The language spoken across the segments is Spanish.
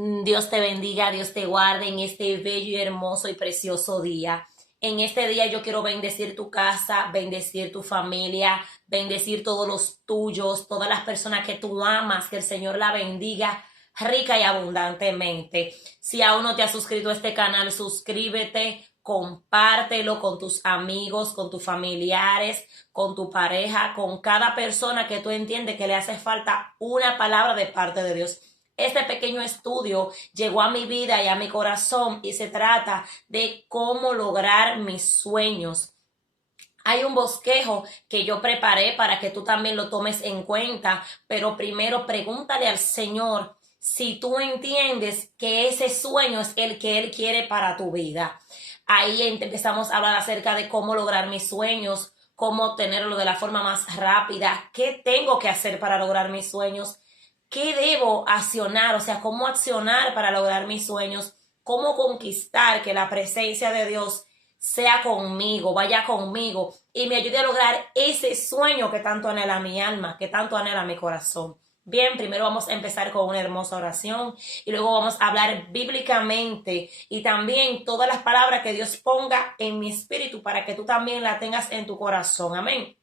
Dios te bendiga, Dios te guarde en este bello y hermoso y precioso día. En este día yo quiero bendecir tu casa, bendecir tu familia, bendecir todos los tuyos, todas las personas que tú amas, que el Señor la bendiga rica y abundantemente. Si aún no te has suscrito a este canal, suscríbete, compártelo con tus amigos, con tus familiares, con tu pareja, con cada persona que tú entiendes que le hace falta una palabra de parte de Dios. Este pequeño estudio llegó a mi vida y a mi corazón y se trata de cómo lograr mis sueños. Hay un bosquejo que yo preparé para que tú también lo tomes en cuenta, pero primero pregúntale al Señor si tú entiendes que ese sueño es el que Él quiere para tu vida. Ahí empezamos a hablar acerca de cómo lograr mis sueños, cómo obtenerlo de la forma más rápida, qué tengo que hacer para lograr mis sueños, qué debo accionar, o sea, cómo accionar para lograr mis sueños, cómo conquistar que la presencia de Dios sea conmigo, vaya conmigo y me ayude a lograr ese sueño que tanto anhela mi alma, que tanto anhela mi corazón. Bien, primero vamos a empezar con una hermosa oración y luego vamos a hablar bíblicamente y también todas las palabras que Dios ponga en mi espíritu para que tú también las tengas en tu corazón. Amén.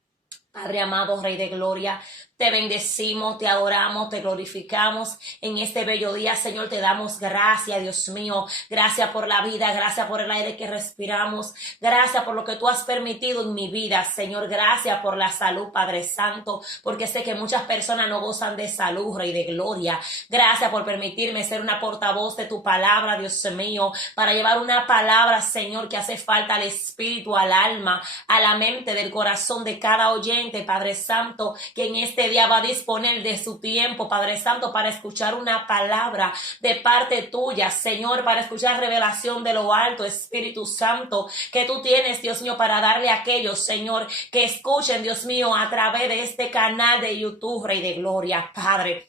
Padre amado, Rey de Gloria, te bendecimos, te adoramos, te glorificamos en este bello día. Señor, te damos gracias, Dios mío. Gracias por la vida, gracias por el aire que respiramos. Gracias por lo que tú has permitido en mi vida, Señor. Gracias por la salud, Padre Santo, porque sé que muchas personas no gozan de salud, Rey de Gloria. Gracias por permitirme ser una portavoz de tu palabra, Dios mío, para llevar una palabra, Señor, que hace falta al espíritu, al alma, a la mente, del corazón de cada oyente, Padre Santo, que en este día va a disponer de su tiempo, Padre Santo, para escuchar una palabra de parte tuya, Señor, para escuchar revelación de lo alto, Espíritu Santo, que tú tienes, Dios mío, para darle a aquellos, Señor, que escuchen, Dios mío, a través de este canal de YouTube, Rey de Gloria, Padre.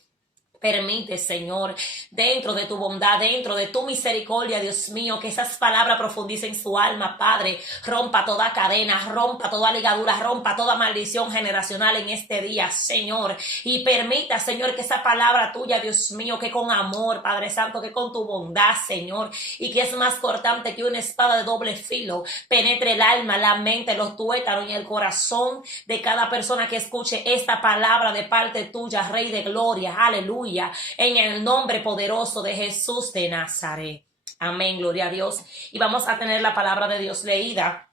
Permite, Señor, dentro de tu bondad, dentro de tu misericordia, Dios mío, que esas palabras profundicen su alma, Padre. Rompa toda cadena, rompa toda ligadura, rompa toda maldición generacional en este día, Señor. Y permita, Señor, que esa palabra tuya, Dios mío, que con amor, Padre Santo, que con tu bondad, Señor, y que es más cortante que una espada de doble filo, penetre el alma, la mente, los tuétanos y el corazón de cada persona que escuche esta palabra de parte tuya, Rey de Gloria. Aleluya. En el nombre poderoso de Jesús de Nazaret. Amén, gloria a Dios. Y vamos a tener la palabra de Dios leída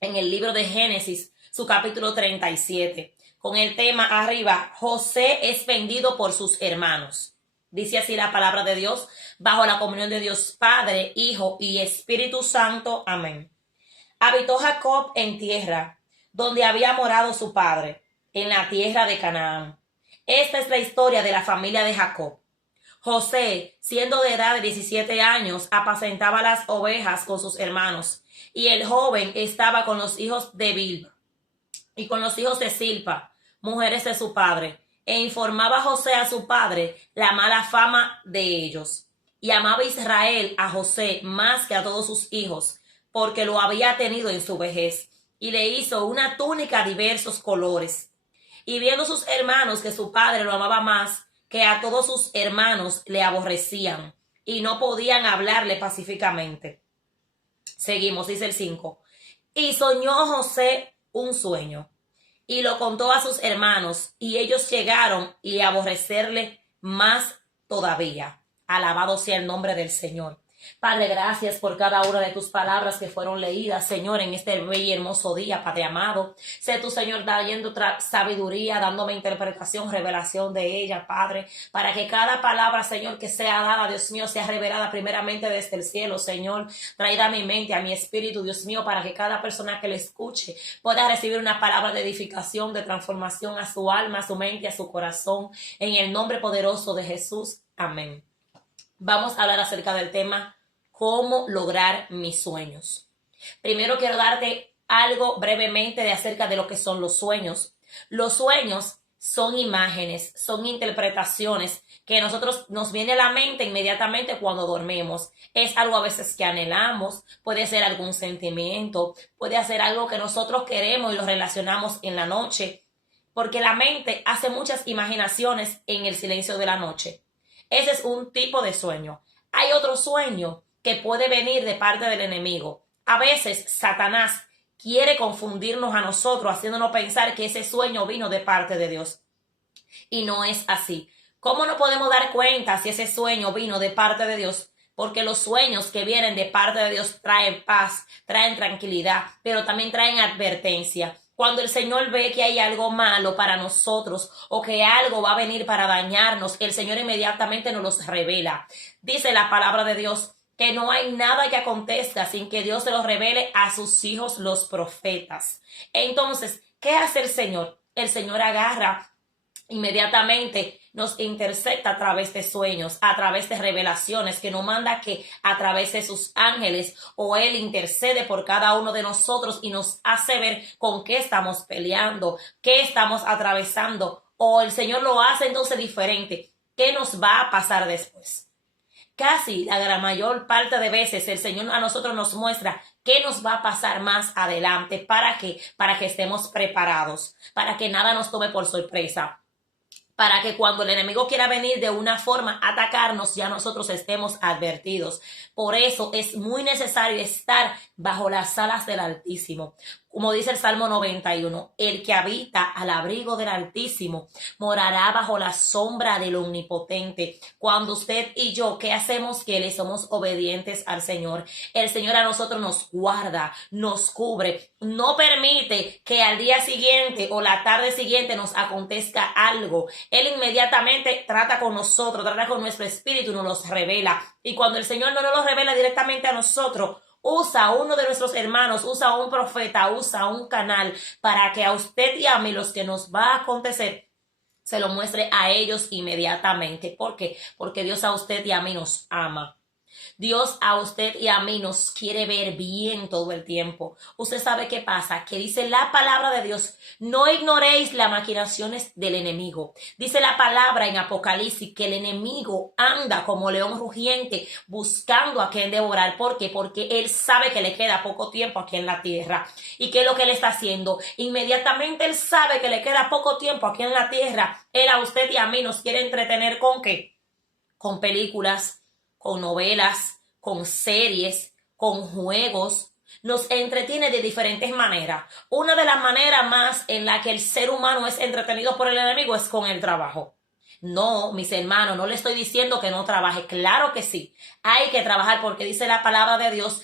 en el libro de Génesis, su capítulo 37, con el tema arriba: José es vendido por sus hermanos. Dice así la palabra de Dios, bajo la comunión de Dios Padre, Hijo y Espíritu Santo. Amén. Habitó Jacob en tierra donde había morado su padre, en la tierra de Canaán. Esta es la historia de la familia de Jacob. José, siendo de edad de 17 años, apacentaba las ovejas con sus hermanos, y el joven estaba con los hijos de Bilha y con los hijos de Silpa, mujeres de su padre, e informaba a José a su padre la mala fama de ellos. Y amaba Israel a José más que a todos sus hijos, porque lo había tenido en su vejez, y le hizo una túnica de diversos colores. Y viendo sus hermanos que su padre lo amaba más, que a todos sus hermanos le aborrecían, y no podían hablarle pacíficamente. Seguimos, dice el 5. Y soñó José un sueño, y lo contó a sus hermanos, y ellos llegaron y aborrecerle más todavía. Alabado sea el nombre del Señor. Padre, gracias por cada una de tus palabras que fueron leídas, Señor, en este bello y hermoso día, Padre amado. Sé tu, Señor, trayendo sabiduría, dándome interpretación, revelación de ella, Padre, para que cada palabra, Señor, que sea dada, Dios mío, sea revelada primeramente desde el cielo, Señor, traída a mi mente, a mi espíritu, Dios mío, para que cada persona que le escuche pueda recibir una palabra de edificación, de transformación a su alma, a su mente, a su corazón, en el nombre poderoso de Jesús. Amén. Vamos a hablar acerca del tema cómo lograr mis sueños. Primero quiero darte algo brevemente de acerca de lo que son los sueños. Los sueños son imágenes, son interpretaciones que nosotros nos viene a la mente inmediatamente cuando dormimos. Es algo a veces que anhelamos, puede ser algún sentimiento, puede ser algo que nosotros queremos y lo relacionamos en la noche, porque la mente hace muchas imaginaciones en el silencio de la noche. Ese es un tipo de sueño. Hay otro sueño que puede venir de parte del enemigo. A veces Satanás quiere confundirnos a nosotros, haciéndonos pensar que ese sueño vino de parte de Dios. Y no es así. ¿Cómo no podemos dar cuenta si ese sueño vino de parte de Dios? Porque los sueños que vienen de parte de Dios traen paz, traen tranquilidad, pero también traen advertencia. Cuando el Señor ve que hay algo malo para nosotros o que algo va a venir para dañarnos, el Señor inmediatamente nos los revela. Dice la palabra de Dios que no hay nada que acontezca sin que Dios se los revele a sus hijos los profetas. Entonces, ¿qué hace el Señor? El Señor agarra inmediatamente, nos intercepta a través de sueños, a través de revelaciones, que nos manda que a través de sus ángeles o Él intercede por cada uno de nosotros y nos hace ver con qué estamos peleando, qué estamos atravesando, o el Señor lo hace entonces diferente. ¿Qué nos va a pasar después? Casi la gran mayor parte de veces el Señor a nosotros nos muestra qué nos va a pasar más adelante para que estemos preparados, para que nada nos tome por sorpresa, para que cuando el enemigo quiera venir de una forma a atacarnos, ya nosotros estemos advertidos. Por eso es muy necesario estar bajo las alas del Altísimo. Como dice el Salmo 91, el que habita al abrigo del Altísimo morará bajo la sombra del Omnipotente. Cuando usted y yo, ¿qué hacemos? Que le somos obedientes al Señor. El Señor a nosotros nos guarda, nos cubre, no permite que al día siguiente o la tarde siguiente nos acontezca algo. Él inmediatamente trata con nosotros, trata con nuestro espíritu, nos los revela. Y cuando el Señor no nos lo revela directamente a nosotros, usa a uno de nuestros hermanos, usa a un profeta, usa a un canal para que a usted y a mí, los que nos va a acontecer, se lo muestre a ellos inmediatamente. ¿Por qué? Porque Dios a usted y a mí nos ama. Dios a usted y a mí nos quiere ver bien todo el tiempo. Usted sabe qué pasa, que dice la palabra de Dios, no ignoréis las maquinaciones del enemigo. Dice la palabra en Apocalipsis que el enemigo anda como león rugiente buscando a quien devorar. ¿Por qué? Porque él sabe que le queda poco tiempo aquí en la tierra. ¿Y qué es lo que él está haciendo? Inmediatamente él sabe que le queda poco tiempo aquí en la tierra. Él a usted y a mí nos quiere entretener ¿con qué? Con películas, con novelas, con series, con juegos. Nos entretiene de diferentes maneras. Una de las maneras más en la que el ser humano es entretenido por el enemigo es con el trabajo. No, mis hermanos, no le estoy diciendo que no trabaje. Claro que sí. Hay que trabajar porque dice la palabra de Dios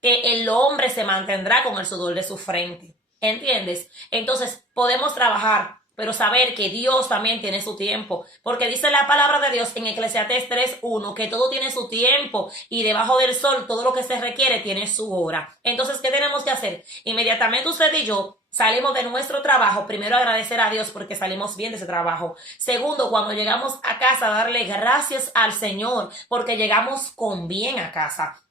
que el hombre se mantendrá con el sudor de su frente. ¿Entiendes? Entonces, podemos trabajar, pero saber que Dios también tiene su tiempo, porque dice la palabra de Dios en Eclesiastés 3:1 que todo tiene su tiempo y debajo del sol todo lo que se requiere tiene su hora. Entonces, ¿qué tenemos que hacer? Inmediatamente usted y yo salimos de nuestro trabajo, primero agradecer a Dios porque salimos bien de ese trabajo. Segundo, cuando llegamos a casa, darle gracias al Señor porque llegamos con bien a casa.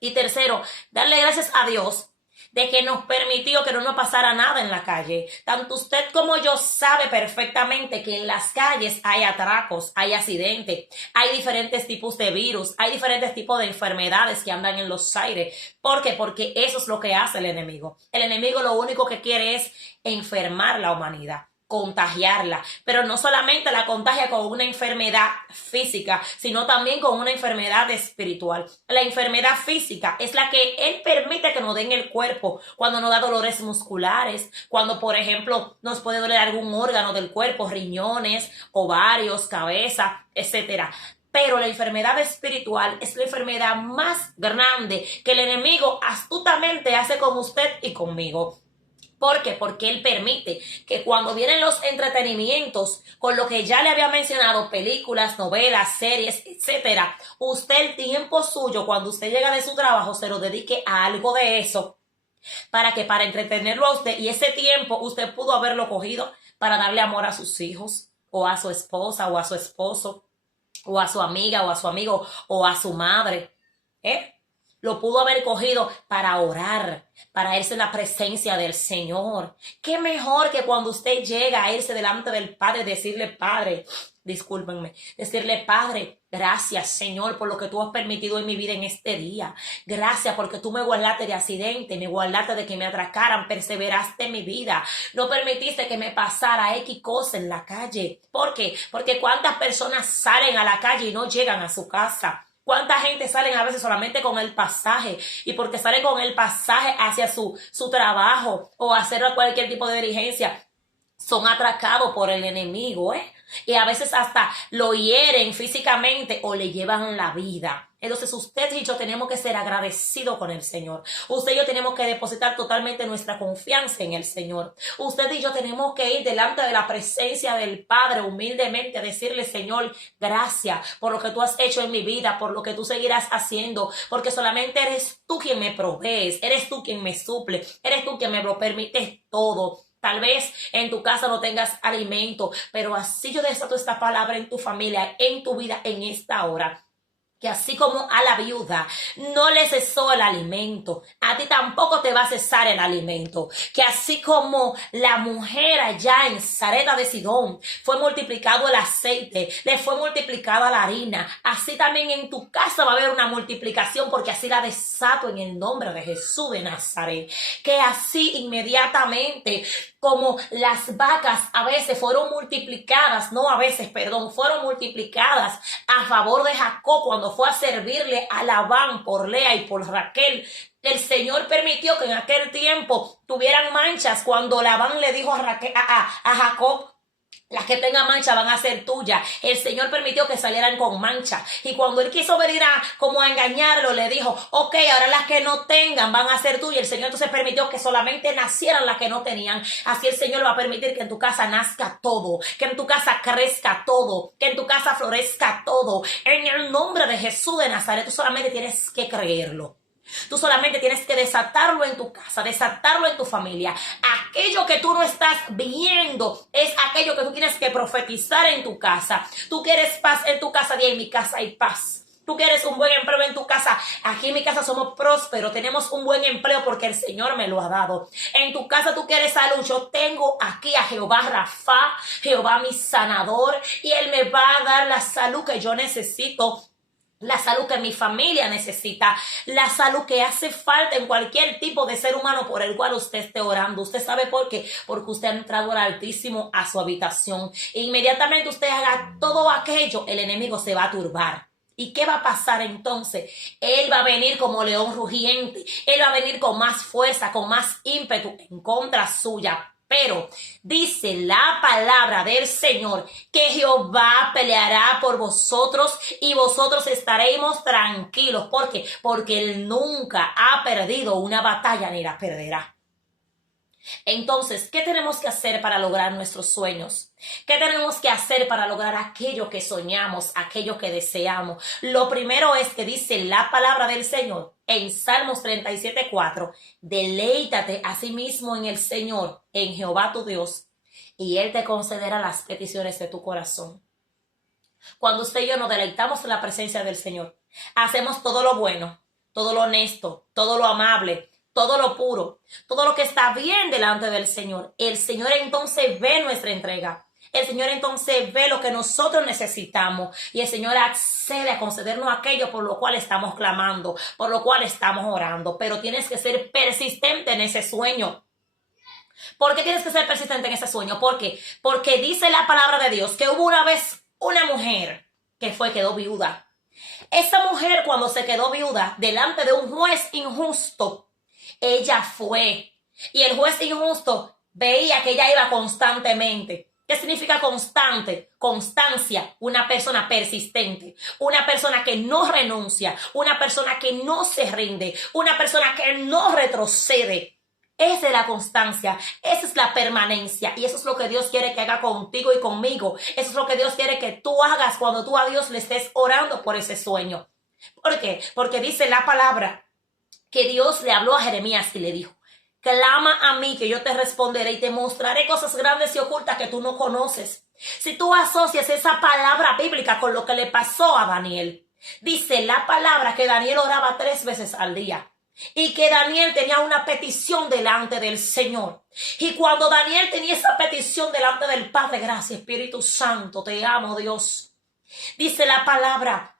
Y tercero, darle gracias a Dios de que nos permitió que no nos pasara nada en la calle. Tanto usted como yo sabe perfectamente que en las calles hay atracos, hay accidentes, hay diferentes tipos de virus, hay diferentes tipos de enfermedades que andan en los aires. ¿Por qué? Porque eso es lo que hace el enemigo. El enemigo lo único que quiere es enfermar la humanidad, contagiarla, pero no solamente la contagia con una enfermedad física, sino también con una enfermedad espiritual. La enfermedad física es la que él permite que nos den el cuerpo, cuando nos da dolores musculares, cuando por ejemplo nos puede doler algún órgano del cuerpo, riñones, ovarios, cabeza, etcétera. Pero la enfermedad espiritual es la enfermedad más grande que el enemigo astutamente hace con usted y conmigo. ¿Por qué? Porque él permite que cuando vienen los entretenimientos, con lo que ya le había mencionado, películas, novelas, series, etcétera, usted el tiempo suyo, cuando usted llega de su trabajo, se lo dedique a algo de eso. ¿Para que Para entretenerlo a usted. Y ese tiempo usted pudo haberlo cogido para darle amor a sus hijos, o a su esposa, o a su esposo, o a su amiga, o a su amigo, o a su madre. Lo pudo haber cogido para orar, para irse en la presencia del Señor. Qué mejor que cuando usted llega a irse delante del Padre, decirle: Padre, discúlpenme, decirle, Padre, gracias, Señor, por lo que tú has permitido en mi vida en este día. Gracias porque tú me guardaste de accidente, me guardaste de que me atracaran, perseveraste en mi vida. No permitiste que me pasara X cosa en la calle. ¿Por qué? Porque cuántas personas salen a la calle y no llegan a su casa. ¿Cuánta gente salen a veces solamente con el pasaje? Y porque salen con el pasaje hacia su trabajo o hacer cualquier tipo de diligencia, son atracados por el enemigo, y a veces hasta lo hieren físicamente o le llevan la vida. Entonces usted y yo tenemos que ser agradecidos con el Señor. Usted y yo tenemos que depositar totalmente nuestra confianza en el Señor. Usted y yo tenemos que ir delante de la presencia del Padre humildemente a decirle, Señor, gracias por lo que tú has hecho en mi vida, por lo que tú seguirás haciendo, porque solamente eres tú quien me provees, eres tú quien me suple, eres tú quien me lo permites todo. Tal vez en tu casa no tengas alimento, pero así yo desato esta palabra en tu familia, en tu vida, en esta hora. Que así como a la viuda no le cesó el alimento, a ti tampoco te va a cesar el alimento. Que así como la mujer allá en Sarepta de Sidón fue multiplicado el aceite, le fue multiplicada la harina, así también en tu casa va a haber una multiplicación, porque así la desato en el nombre de Jesús de Nazaret. Que así inmediatamente como las vacas a veces fueron multiplicadas, no a veces, perdón, fueron multiplicadas a favor de Jacob cuando fue a servirle a Labán por Lea y por Raquel. El Señor permitió que en aquel tiempo tuvieran manchas cuando Labán le dijo a Jacob, las que tengan mancha van a ser tuyas. El Señor permitió que salieran con mancha. Y cuando él quiso venir como a engañarlo, le dijo, ok, ahora las que no tengan van a ser tuyas. El Señor entonces permitió que solamente nacieran las que no tenían. Así el Señor va a permitir que en tu casa nazca todo, que en tu casa crezca todo, que en tu casa florezca todo. En el nombre de Jesús de Nazaret, tú solamente tienes que creerlo. Tú solamente tienes que desatarlo en tu casa, desatarlo en tu familia. Aquello que tú no estás viendo es aquello que tú tienes que profetizar en tu casa. Tú quieres paz en tu casa, di en mi casa hay paz. Tú quieres un buen empleo en tu casa. Aquí en mi casa somos prósperos, tenemos un buen empleo porque el Señor me lo ha dado. En tu casa tú quieres salud. Yo tengo aquí a Jehová Rafa, Jehová mi sanador, y Él me va a dar la salud que yo necesito. La salud que mi familia necesita, la salud que hace falta en cualquier tipo de ser humano por el cual usted esté orando. ¿Usted sabe por qué? Porque usted ha entrado al Altísimo a su habitación. E inmediatamente usted haga todo aquello, el enemigo se va a turbar. ¿Y qué va a pasar entonces? Él va a venir como león rugiente. Él va a venir con más fuerza, con más ímpetu en contra suya. Pero dice la palabra del Señor que Jehová peleará por vosotros y vosotros estaréis tranquilos. ¿Por qué? Porque Él nunca ha perdido una batalla ni la perderá. Entonces, ¿qué tenemos que hacer para lograr nuestros sueños? ¿Qué tenemos que hacer para lograr aquello que soñamos, aquello que deseamos? Lo primero es que dice la palabra del Señor en Salmos 37:4, deleítate a sí mismo en el Señor, en Jehová tu Dios, y Él te concederá las peticiones de tu corazón. Cuando usted y yo nos deleitamos en la presencia del Señor, hacemos todo lo bueno, todo lo honesto, todo lo amable, todo lo puro, todo lo que está bien delante del Señor. El Señor entonces ve nuestra entrega. El Señor entonces ve lo que nosotros necesitamos y el Señor accede a concedernos aquello por lo cual estamos clamando, por lo cual estamos orando. Pero tienes que ser persistente en ese sueño. ¿Por qué tienes que ser persistente en ese sueño? ¿Por qué? Porque dice la palabra de Dios que hubo una vez una mujer que quedó viuda. Esa mujer, cuando se quedó viuda delante de un juez injusto, ella fue, y el juez injusto veía que ella iba constantemente. ¿Qué significa constante? Constancia, una persona persistente, una persona que no renuncia, una persona que no se rinde, una persona que no retrocede. Esa es la constancia, esa es la permanencia, y eso es lo que Dios quiere que haga contigo y conmigo. Eso es lo que Dios quiere que tú hagas cuando tú a Dios le estés orando por ese sueño. ¿Por qué? Porque dice la palabra que Dios le habló a Jeremías y le dijo, clama a mí que yo te responderé y te mostraré cosas grandes y ocultas que tú no conoces. Si tú asocias esa palabra bíblica con lo que le pasó a Daniel, dice la palabra que Daniel oraba 3 veces al día. y que Daniel tenía una petición delante del Señor. Y cuando Daniel tenía esa petición delante del Padre, gracias Espíritu Santo, te amo Dios. Dice la palabra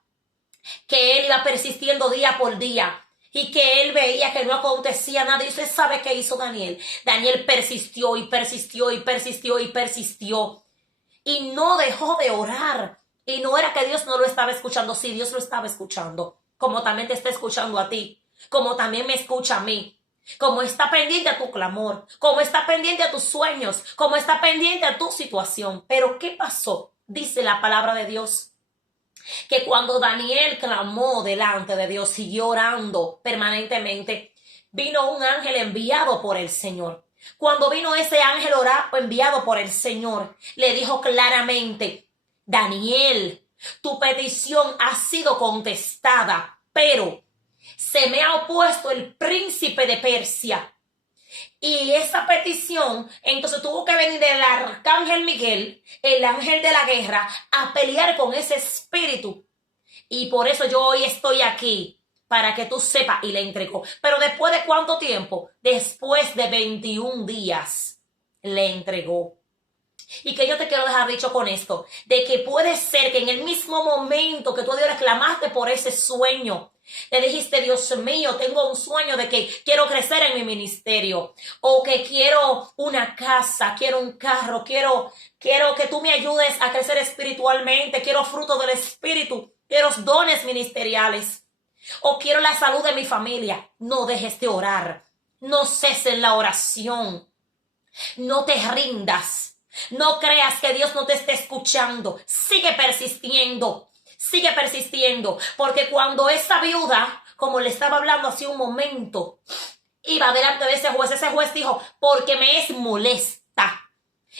que él iba persistiendo día por día y que él veía que no acontecía nada. Y usted sabe qué hizo Daniel. Daniel persistió y persistió y persistió y persistió. Y no dejó de orar. Y no era que Dios no lo estaba escuchando. Sí, Dios lo estaba escuchando. Como también te está escuchando a ti. Como también me escucha a mí. Como está pendiente a tu clamor. Como está pendiente a tus sueños. Como está pendiente a tu situación. Pero ¿qué pasó? Dice la palabra de Dios que cuando Daniel clamó delante de Dios, siguió orando permanentemente, vino un ángel enviado por el Señor. Cuando vino ese ángel enviado por el Señor, le dijo claramente: Daniel, tu petición ha sido contestada, pero se me ha opuesto el príncipe de Persia. Y esa petición, entonces tuvo que venir el arcángel Miguel, el ángel de la guerra, a pelear con ese espíritu. Y por eso yo hoy estoy aquí, para que tú sepas, y le entregó. Pero ¿después de cuánto tiempo? Después de 21 días le entregó. Y que yo te quiero dejar dicho con esto, de que puede ser que en el mismo momento que tú reclamaste por ese sueño, le dijiste: Dios mío, tengo un sueño de que quiero crecer en mi ministerio, o que quiero una casa, quiero un carro, quiero que tú me ayudes a crecer espiritualmente, quiero fruto del espíritu, quiero dones ministeriales, o quiero la salud de mi familia. No dejes de orar, no ceses la oración, no te rindas. No creas que Dios no te esté escuchando. Sigue persistiendo, porque cuando esa viuda, como le estaba hablando hace un momento, iba delante de ese juez dijo: porque me es molesta.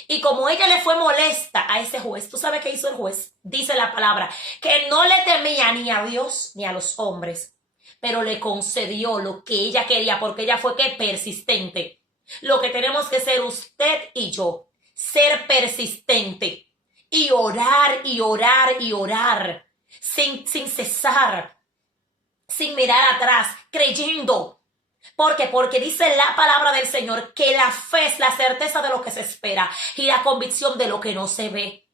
Y como ella le fue molesta a ese juez, ¿tú sabes qué hizo el juez? Dice la palabra que no le temía ni a Dios ni a los hombres, pero le concedió lo que ella quería, porque ella fue persistente. Lo que tenemos que ser usted y yo, ser persistente y orar y orar y orar sin cesar, sin mirar atrás, creyendo. ¿Por qué? Porque dice la palabra del Señor que la fe es la certeza de lo que se espera y la convicción de lo que no se ve.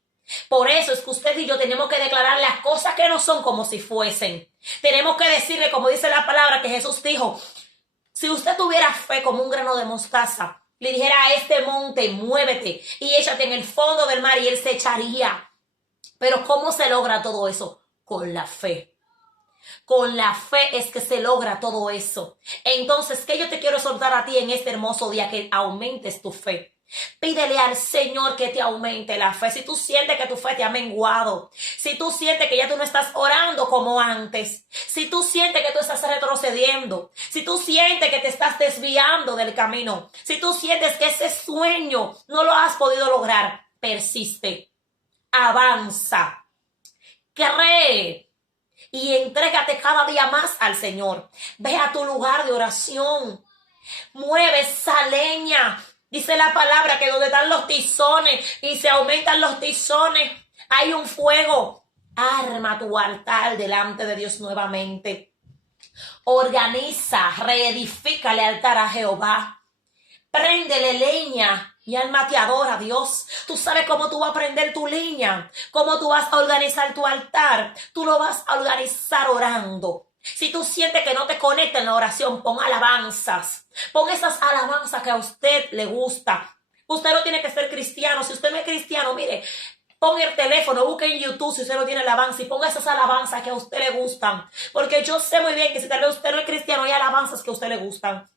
Por eso es que usted y yo tenemos que declarar las cosas que no son como si fuesen. Tenemos que decirle, como dice la palabra, que Jesús dijo: si usted tuviera fe como un grano de mostaza, le dijera a este monte: muévete y échate en el fondo del mar, y él se echaría. Pero ¿cómo se logra todo eso? Con la fe. Con la fe es que se logra todo eso. Entonces, ¿qué yo te quiero exhortar a ti en este hermoso día? Que aumentes tu fe. Pídele al Señor que te aumente la fe. Si tú sientes que tu fe te ha menguado, si tú sientes que ya tú no estás orando como antes, si tú sientes que tú estás retrocediendo, si tú sientes que te estás desviando del camino, si tú sientes que ese sueño no lo has podido lograr, persiste, avanza, cree y entrégate cada día más al Señor. Ve a tu lugar de oración, mueve esa leña. Dice la palabra que donde están los tizones y se aumentan los tizones, hay un fuego. Arma tu altar delante de Dios nuevamente. Organiza, reedifica el altar a Jehová. Préndele leña. Mi alma te adora, Dios. Tú sabes cómo tú vas a prender tu leña, cómo tú vas a organizar tu altar. Tú lo vas a organizar orando. Si tú sientes que no te conecta en la oración, pon alabanzas. Pon esas alabanzas que a usted le gusta. Usted no tiene que ser cristiano. Si usted no es cristiano, mire, pon el teléfono, busque en YouTube si usted no tiene alabanza y ponga esas alabanzas que a usted le gustan. Porque yo sé muy bien que si tal vez usted no es cristiano, hay alabanzas que a usted le gustan.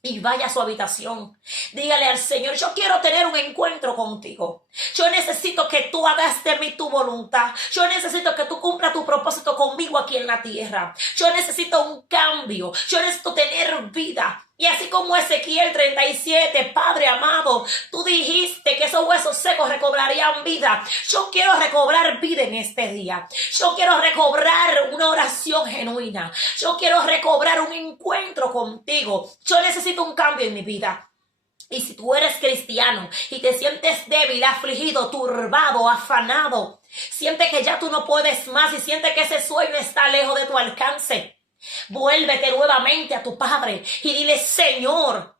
Y vaya a su habitación, dígale al Señor: yo quiero tener un encuentro contigo. Yo necesito que tú hagas de mí tu voluntad. Yo necesito que tú cumplas tu propósito conmigo aquí en la tierra. Yo necesito un cambio. Yo necesito tener vida. Y así como Ezequiel 37, Padre amado, tú dijiste que esos huesos secos recobrarían vida. Yo quiero recobrar vida en este día. Yo quiero recobrar una oración genuina. Yo quiero recobrar un encuentro contigo. Yo necesito un cambio en mi vida. Y si tú eres cristiano y te sientes débil, afligido, turbado, afanado, sientes que ya tú no puedes más y sientes que ese sueño está lejos de tu alcance, Vuélvete nuevamente a tu Padre y dile: Señor,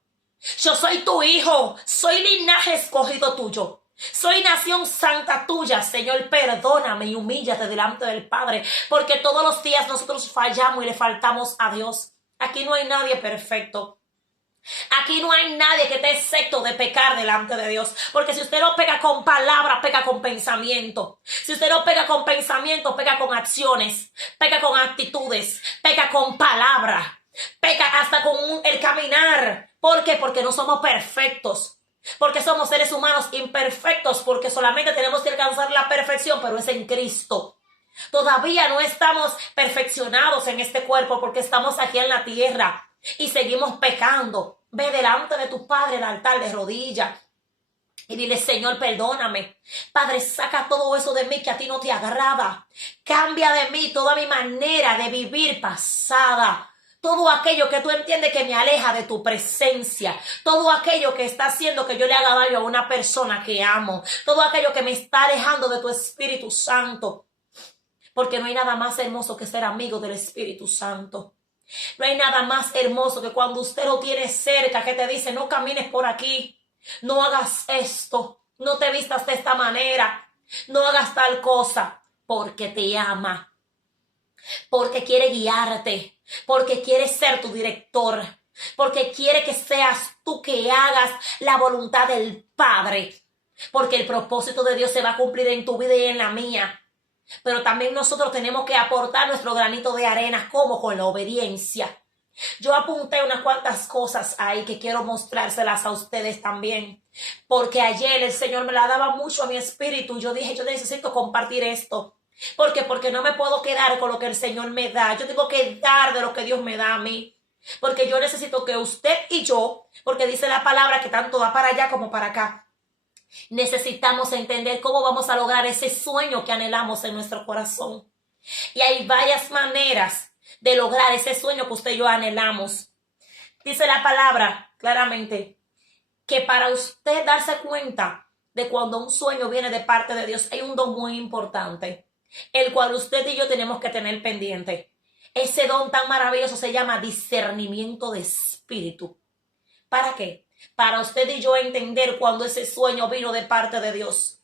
yo soy tu hijo, soy linaje escogido tuyo. Soy nación santa tuya, Señor, perdóname y humíllate delante del Padre, porque todos los días nosotros fallamos y le faltamos a Dios. Aquí no hay nadie perfecto. Aquí no hay nadie que esté excepto de pecar delante de Dios. Porque si usted no peca con palabra, peca con pensamiento. Si usted no peca con pensamiento, peca con acciones, peca con actitudes, peca con palabra, peca hasta con el caminar. ¿Por qué? Porque no somos perfectos. Porque somos seres humanos imperfectos, porque solamente tenemos que alcanzar la perfección, pero es en Cristo. Todavía no estamos perfeccionados en este cuerpo porque estamos aquí en la tierra y seguimos pecando. Ve delante de tu Padre el altar de rodillas y dile: Señor, perdóname. Padre, saca todo eso de mí que a ti no te agrada. Cambia de mí toda mi manera de vivir pasada. Todo aquello que tú entiendes que me aleja de tu presencia. Todo aquello que está haciendo que yo le haga daño a una persona que amo. Todo aquello que me está alejando de tu Espíritu Santo. Porque no hay nada más hermoso que ser amigo del Espíritu Santo. No hay nada más hermoso que cuando usted lo tiene cerca, que te dice: no camines por aquí, no hagas esto, no te vistas de esta manera, no hagas tal cosa, porque te ama, porque quiere guiarte, porque quiere ser tu director, porque quiere que seas tú que hagas la voluntad del Padre, porque el propósito de Dios se va a cumplir en tu vida y en la mía. Pero también nosotros tenemos que aportar nuestro granito de arena, como con la obediencia. Yo apunté unas cuantas cosas ahí que quiero mostrárselas a ustedes también, porque ayer el Señor me la daba mucho a mi espíritu. Yo dije: yo necesito compartir esto. ¿Por qué? Porque no me puedo quedar con lo que el Señor me da. Yo tengo que dar de lo que Dios me da a mí. Porque yo necesito que usted y yo, porque dice la palabra que tanto va para allá como para acá, necesitamos entender cómo vamos a lograr ese sueño que anhelamos en nuestro corazón. Y hay varias maneras de lograr ese sueño que usted y yo anhelamos. Dice la palabra claramente que para usted darse cuenta de cuando un sueño viene de parte de Dios, hay un don muy importante, el cual usted y yo tenemos que tener pendiente. Ese don tan maravilloso se llama discernimiento de espíritu. ¿Para qué? Para usted y yo entender cuando ese sueño vino de parte de Dios.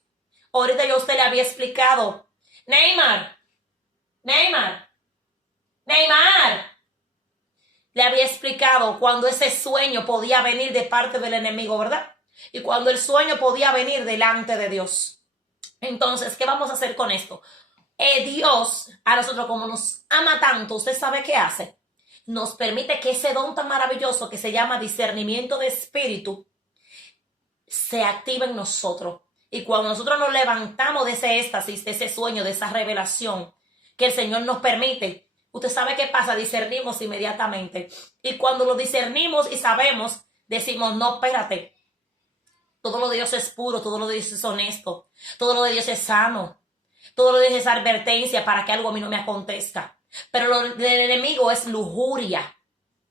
Ahorita yo a usted le había explicado: Neymar. Le había explicado cuando ese sueño podía venir de parte del enemigo, ¿verdad? Y cuando el sueño podía venir delante de Dios. Entonces, ¿qué vamos a hacer con esto? Dios, a nosotros, como nos ama tanto, ¿usted sabe qué hace? Nos permite que ese don tan maravilloso que se llama discernimiento de espíritu se active en nosotros. Y cuando nosotros nos levantamos de ese éxtasis, de ese sueño, de esa revelación que el Señor nos permite, usted sabe qué pasa: discernimos inmediatamente. Y cuando lo discernimos y sabemos, decimos: no, espérate, todo lo de Dios es puro, todo lo de Dios es honesto, todo lo de Dios es sano, todo lo de Dios es advertencia para que algo a mí no me acontezca. Pero lo del enemigo es lujuria,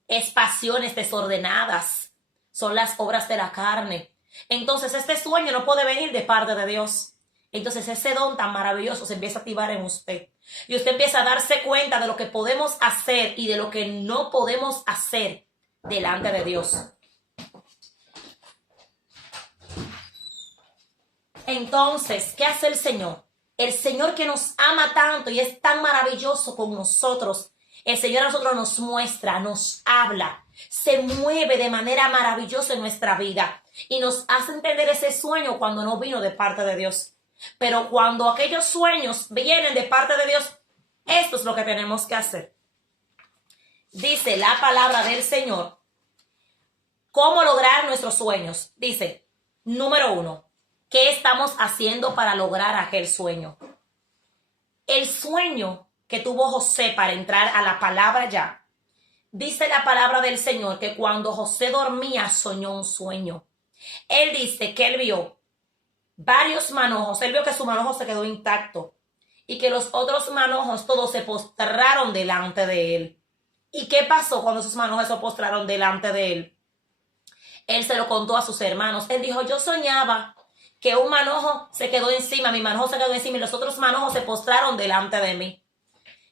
es pasiones desordenadas, son las obras de la carne. Entonces este sueño no puede venir de parte de Dios. Entonces ese don tan maravilloso se empieza a activar en usted. Y usted empieza a darse cuenta de lo que podemos hacer y de lo que no podemos hacer delante de Dios. Entonces, ¿qué hace el Señor? El Señor, que nos ama tanto y es tan maravilloso con nosotros, el Señor a nosotros nos muestra, nos habla, se mueve de manera maravillosa en nuestra vida y nos hace entender ese sueño cuando no vino de parte de Dios. Pero cuando aquellos sueños vienen de parte de Dios, esto es lo que tenemos que hacer. Dice la palabra del Señor, ¿cómo lograr nuestros sueños? Dice, número 1, ¿qué estamos haciendo para lograr aquel sueño? El sueño que tuvo José para entrar a la palabra ya, dice la palabra del Señor que cuando José dormía soñó un sueño. Él dice que él vio varios manojos, él vio que su manojo se quedó intacto y que los otros manojos todos se postraron delante de él. ¿Y qué pasó cuando esos manojos se postraron delante de él? Él se lo contó a sus hermanos. Él dijo, yo soñaba que un manojo se quedó encima, mi manojo se quedó encima y los otros manojos se postraron delante de mí.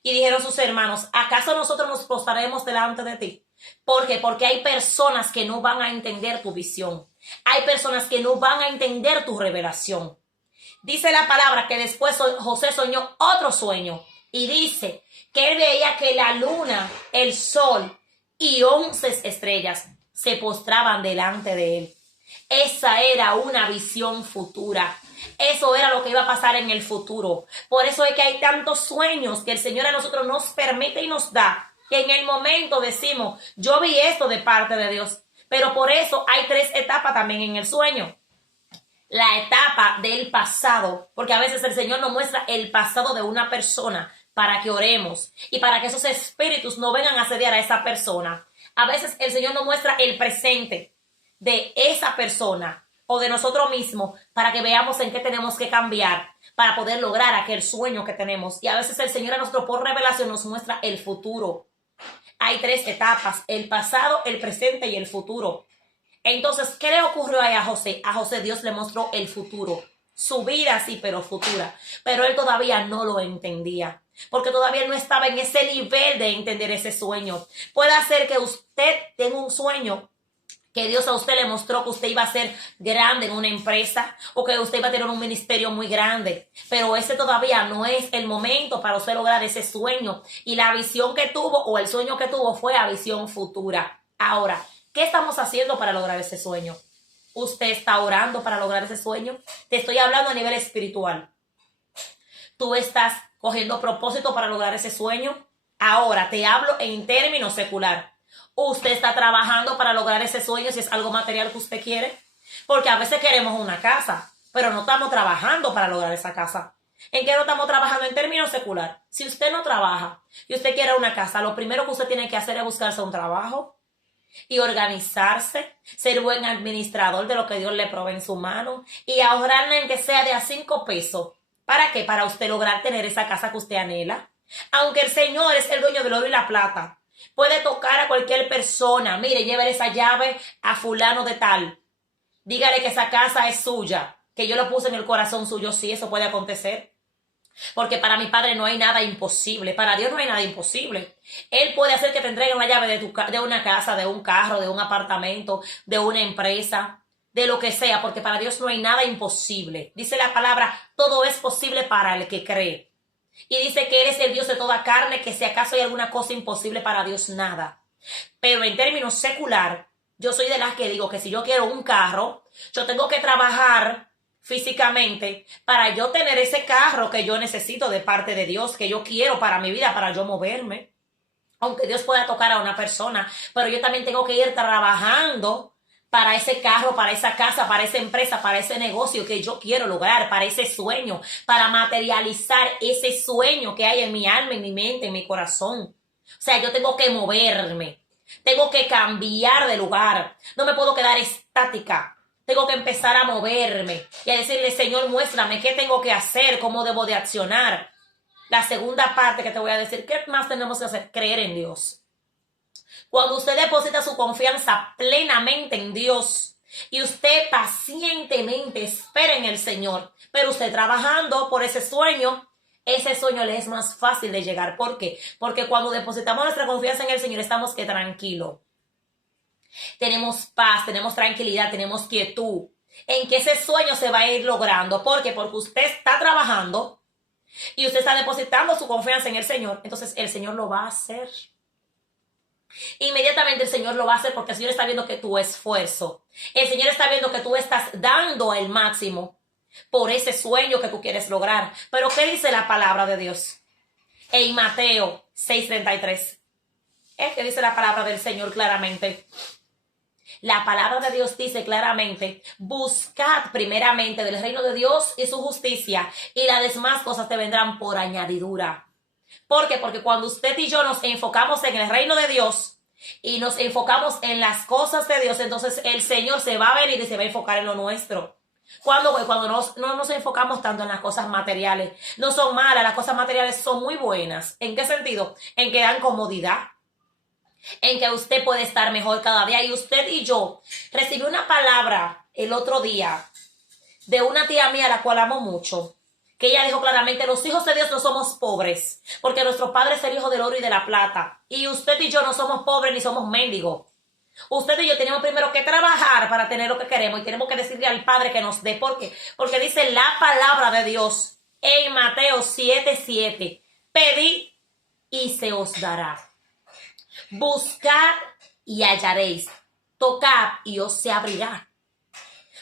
Y dijeron sus hermanos, ¿acaso nosotros nos postraremos delante de ti? ¿Por qué? Porque hay personas que no van a entender tu visión. Hay personas que no van a entender tu revelación. Dice la palabra que después José soñó otro sueño y dice que él veía que la luna, el sol y 11 estrellas se postraban delante de él. Esa era una visión futura. Eso era lo que iba a pasar en el futuro. Por eso es que hay tantos sueños que el Señor a nosotros nos permite y nos da, que en el momento decimos, yo vi esto de parte de Dios. Pero por eso hay 3 etapas también en el sueño. La etapa del pasado, porque a veces el Señor nos muestra el pasado de una persona para que oremos y para que esos espíritus no vengan a asediar a esa persona. A veces el Señor nos muestra el presente de esa persona o de nosotros mismos para que veamos en qué tenemos que cambiar para poder lograr aquel sueño que tenemos. Y a veces el Señor a nosotros por revelación nos muestra el futuro. Hay 3 etapas, el pasado, el presente y el futuro. Entonces, ¿qué le ocurrió ahí a José? A José Dios le mostró el futuro. Su vida sí, pero futura. Pero él todavía no lo entendía. Porque todavía no estaba en ese nivel de entender ese sueño. Puede ser que usted tenga un sueño que Dios a usted le mostró que usted iba a ser grande en una empresa o que usted iba a tener un ministerio muy grande. Pero ese todavía no es el momento para usted lograr ese sueño. Y la visión que tuvo o el sueño que tuvo fue a visión futura. Ahora, ¿qué estamos haciendo para lograr ese sueño? ¿Usted está orando para lograr ese sueño? Te estoy hablando a nivel espiritual. ¿Tú estás cogiendo propósito para lograr ese sueño? Ahora te hablo en términos secular. ¿Usted está trabajando para lograr ese sueño si es algo material que usted quiere? Porque a veces queremos una casa, pero no estamos trabajando para lograr esa casa. ¿En qué no estamos trabajando? En términos secular. Si usted no trabaja y usted quiere una casa, lo primero que usted tiene que hacer es buscarse un trabajo y organizarse, ser buen administrador de lo que Dios le provee en su mano y ahorrarle en que sea de a 5 pesos. ¿Para qué? Para usted lograr tener esa casa que usted anhela. Aunque el Señor es el dueño del oro y la plata, puede tocar a cualquier persona. Mire, llévele esa llave a fulano de tal. Dígale que esa casa es suya, que yo lo puse en el corazón suyo. Sí, eso puede acontecer. Porque para mi Padre no hay nada imposible. Para Dios no hay nada imposible. Él puede hacer que te entreguen la llave de una casa, de un carro, de un apartamento, de una empresa, de lo que sea. Porque para Dios no hay nada imposible. Dice la palabra, todo es posible para el que cree. Y dice que Él es el Dios de toda carne, que si acaso hay alguna cosa imposible para Dios, nada. Pero en términos secular, yo soy de las que digo que si yo quiero un carro, yo tengo que trabajar físicamente para yo tener ese carro que yo necesito de parte de Dios, que yo quiero para mi vida, para yo moverme. Aunque Dios pueda tocar a una persona, pero yo también tengo que ir trabajando para ese carro, para esa casa, para esa empresa, para ese negocio que yo quiero lograr, para ese sueño, para materializar ese sueño que hay en mi alma, en mi mente, en mi corazón. O sea, yo tengo que moverme, tengo que cambiar de lugar, no me puedo quedar estática. Tengo que empezar a moverme y a decirle, Señor, muéstrame qué tengo que hacer, cómo debo de accionar. La segunda parte que te voy a decir, ¿qué más tenemos que hacer? Creer en Dios. Cuando usted deposita su confianza plenamente en Dios y usted pacientemente espera en el Señor, pero usted trabajando por ese sueño le es más fácil de llegar. ¿Por qué? Porque cuando depositamos nuestra confianza en el Señor estamos que tranquilos. Tenemos paz, tenemos tranquilidad, tenemos quietud en que ese sueño se va a ir logrando. ¿Por qué? Porque usted está trabajando y usted está depositando su confianza en el Señor. Entonces el Señor lo va a hacer. Inmediatamente el Señor lo va a hacer porque el Señor está viendo que tu esfuerzo, el Señor está viendo que tú estás dando el máximo por ese sueño que tú quieres lograr. Pero ¿qué dice la palabra de Dios? En Mateo 6:33. Es que dice la palabra del Señor claramente. La palabra de Dios dice claramente, buscad primeramente del reino de Dios y su justicia y las demás cosas te vendrán por añadidura. ¿Por qué? Porque cuando usted y yo nos enfocamos en el reino de Dios y nos enfocamos en las cosas de Dios, entonces el Señor se va a venir y se va a enfocar en lo nuestro. Cuando no nos enfocamos tanto en las cosas materiales, no son malas, las cosas materiales son muy buenas. ¿En qué sentido? En que dan comodidad, en que usted puede estar mejor cada día. Y usted y yo recibí una palabra el otro día de una tía mía a la cual amo mucho, que ella dijo claramente, los hijos de Dios no somos pobres, porque nuestro Padre es el Hijo del oro y de la plata. Y usted y yo no somos pobres ni somos mendigos. Usted y yo tenemos primero que trabajar para tener lo que queremos y tenemos que decirle al Padre que nos dé. ¿Por qué? Porque dice la palabra de Dios en Mateo 7:7. Pedid y se os dará. Buscad y hallaréis. Tocad y os se abrirá.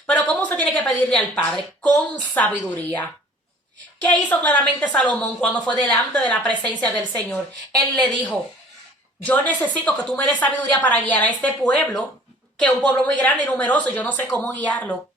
Pero ¿cómo usted tiene que pedirle al Padre? Con sabiduría. ¿Qué hizo claramente Salomón cuando fue delante de la presencia del Señor? Él le dijo, yo necesito que tú me des sabiduría para guiar a este pueblo, que es un pueblo muy grande y numeroso, y yo no sé cómo guiarlo.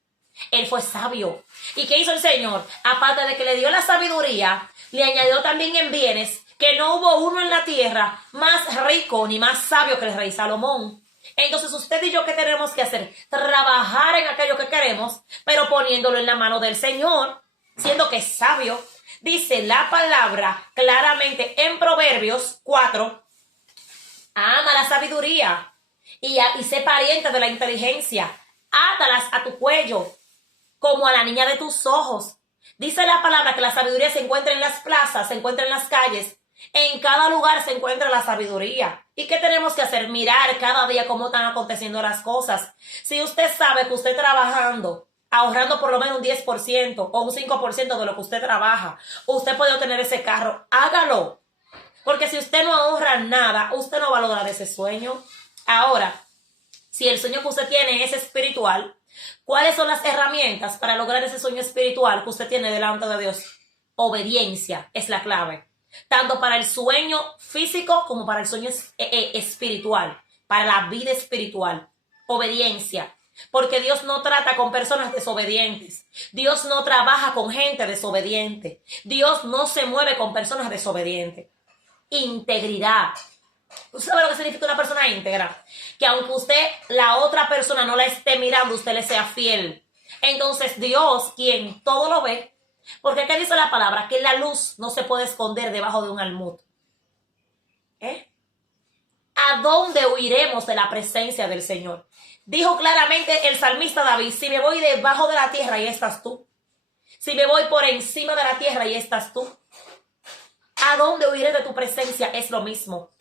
Él fue sabio. ¿Y qué hizo el Señor? Aparte de que le dio la sabiduría, le añadió también en bienes, que no hubo uno en la tierra más rico ni más sabio que el rey Salomón. Entonces usted y yo, ¿qué tenemos que hacer? Trabajar en aquello que queremos, pero poniéndolo en la mano del Señor, siendo que es sabio. Dice la palabra claramente en Proverbios 4, ama la sabiduría y sé pariente de la inteligencia. Átalas a tu cuello como a la niña de tus ojos. Dice la palabra que la sabiduría se encuentra en las plazas, se encuentra en las calles. En cada lugar se encuentra la sabiduría. ¿Y qué tenemos que hacer? Mirar cada día cómo están aconteciendo las cosas. Si usted sabe que usted trabajando, ahorrando por lo menos un 10% o un 5% de lo que usted trabaja, usted puede obtener ese carro, hágalo. Porque si usted no ahorra nada, usted no va a lograr ese sueño. Ahora, si el sueño que usted tiene es espiritual, ¿cuáles son las herramientas para lograr ese sueño espiritual que usted tiene delante de Dios? Obediencia es la clave. Tanto para el sueño físico como para el sueño espiritual, para la vida espiritual. Obediencia. Porque Dios no trata con personas desobedientes. Dios no trabaja con gente desobediente. Dios no se mueve con personas desobedientes. Integridad. ¿Usted sabe lo que significa una persona íntegra? Que aunque usted, la otra persona no la esté mirando, usted le sea fiel. Entonces Dios, quien todo lo ve, porque ¿qué dice la palabra? Que la luz no se puede esconder debajo de un almud. ¿A dónde huiremos de la presencia del Señor? Dijo claramente el salmista David, si me voy debajo de la tierra, ahí estás tú. Si me voy por encima de la tierra, ahí estás tú. ¿A dónde huiré de tu presencia? Es lo mismo.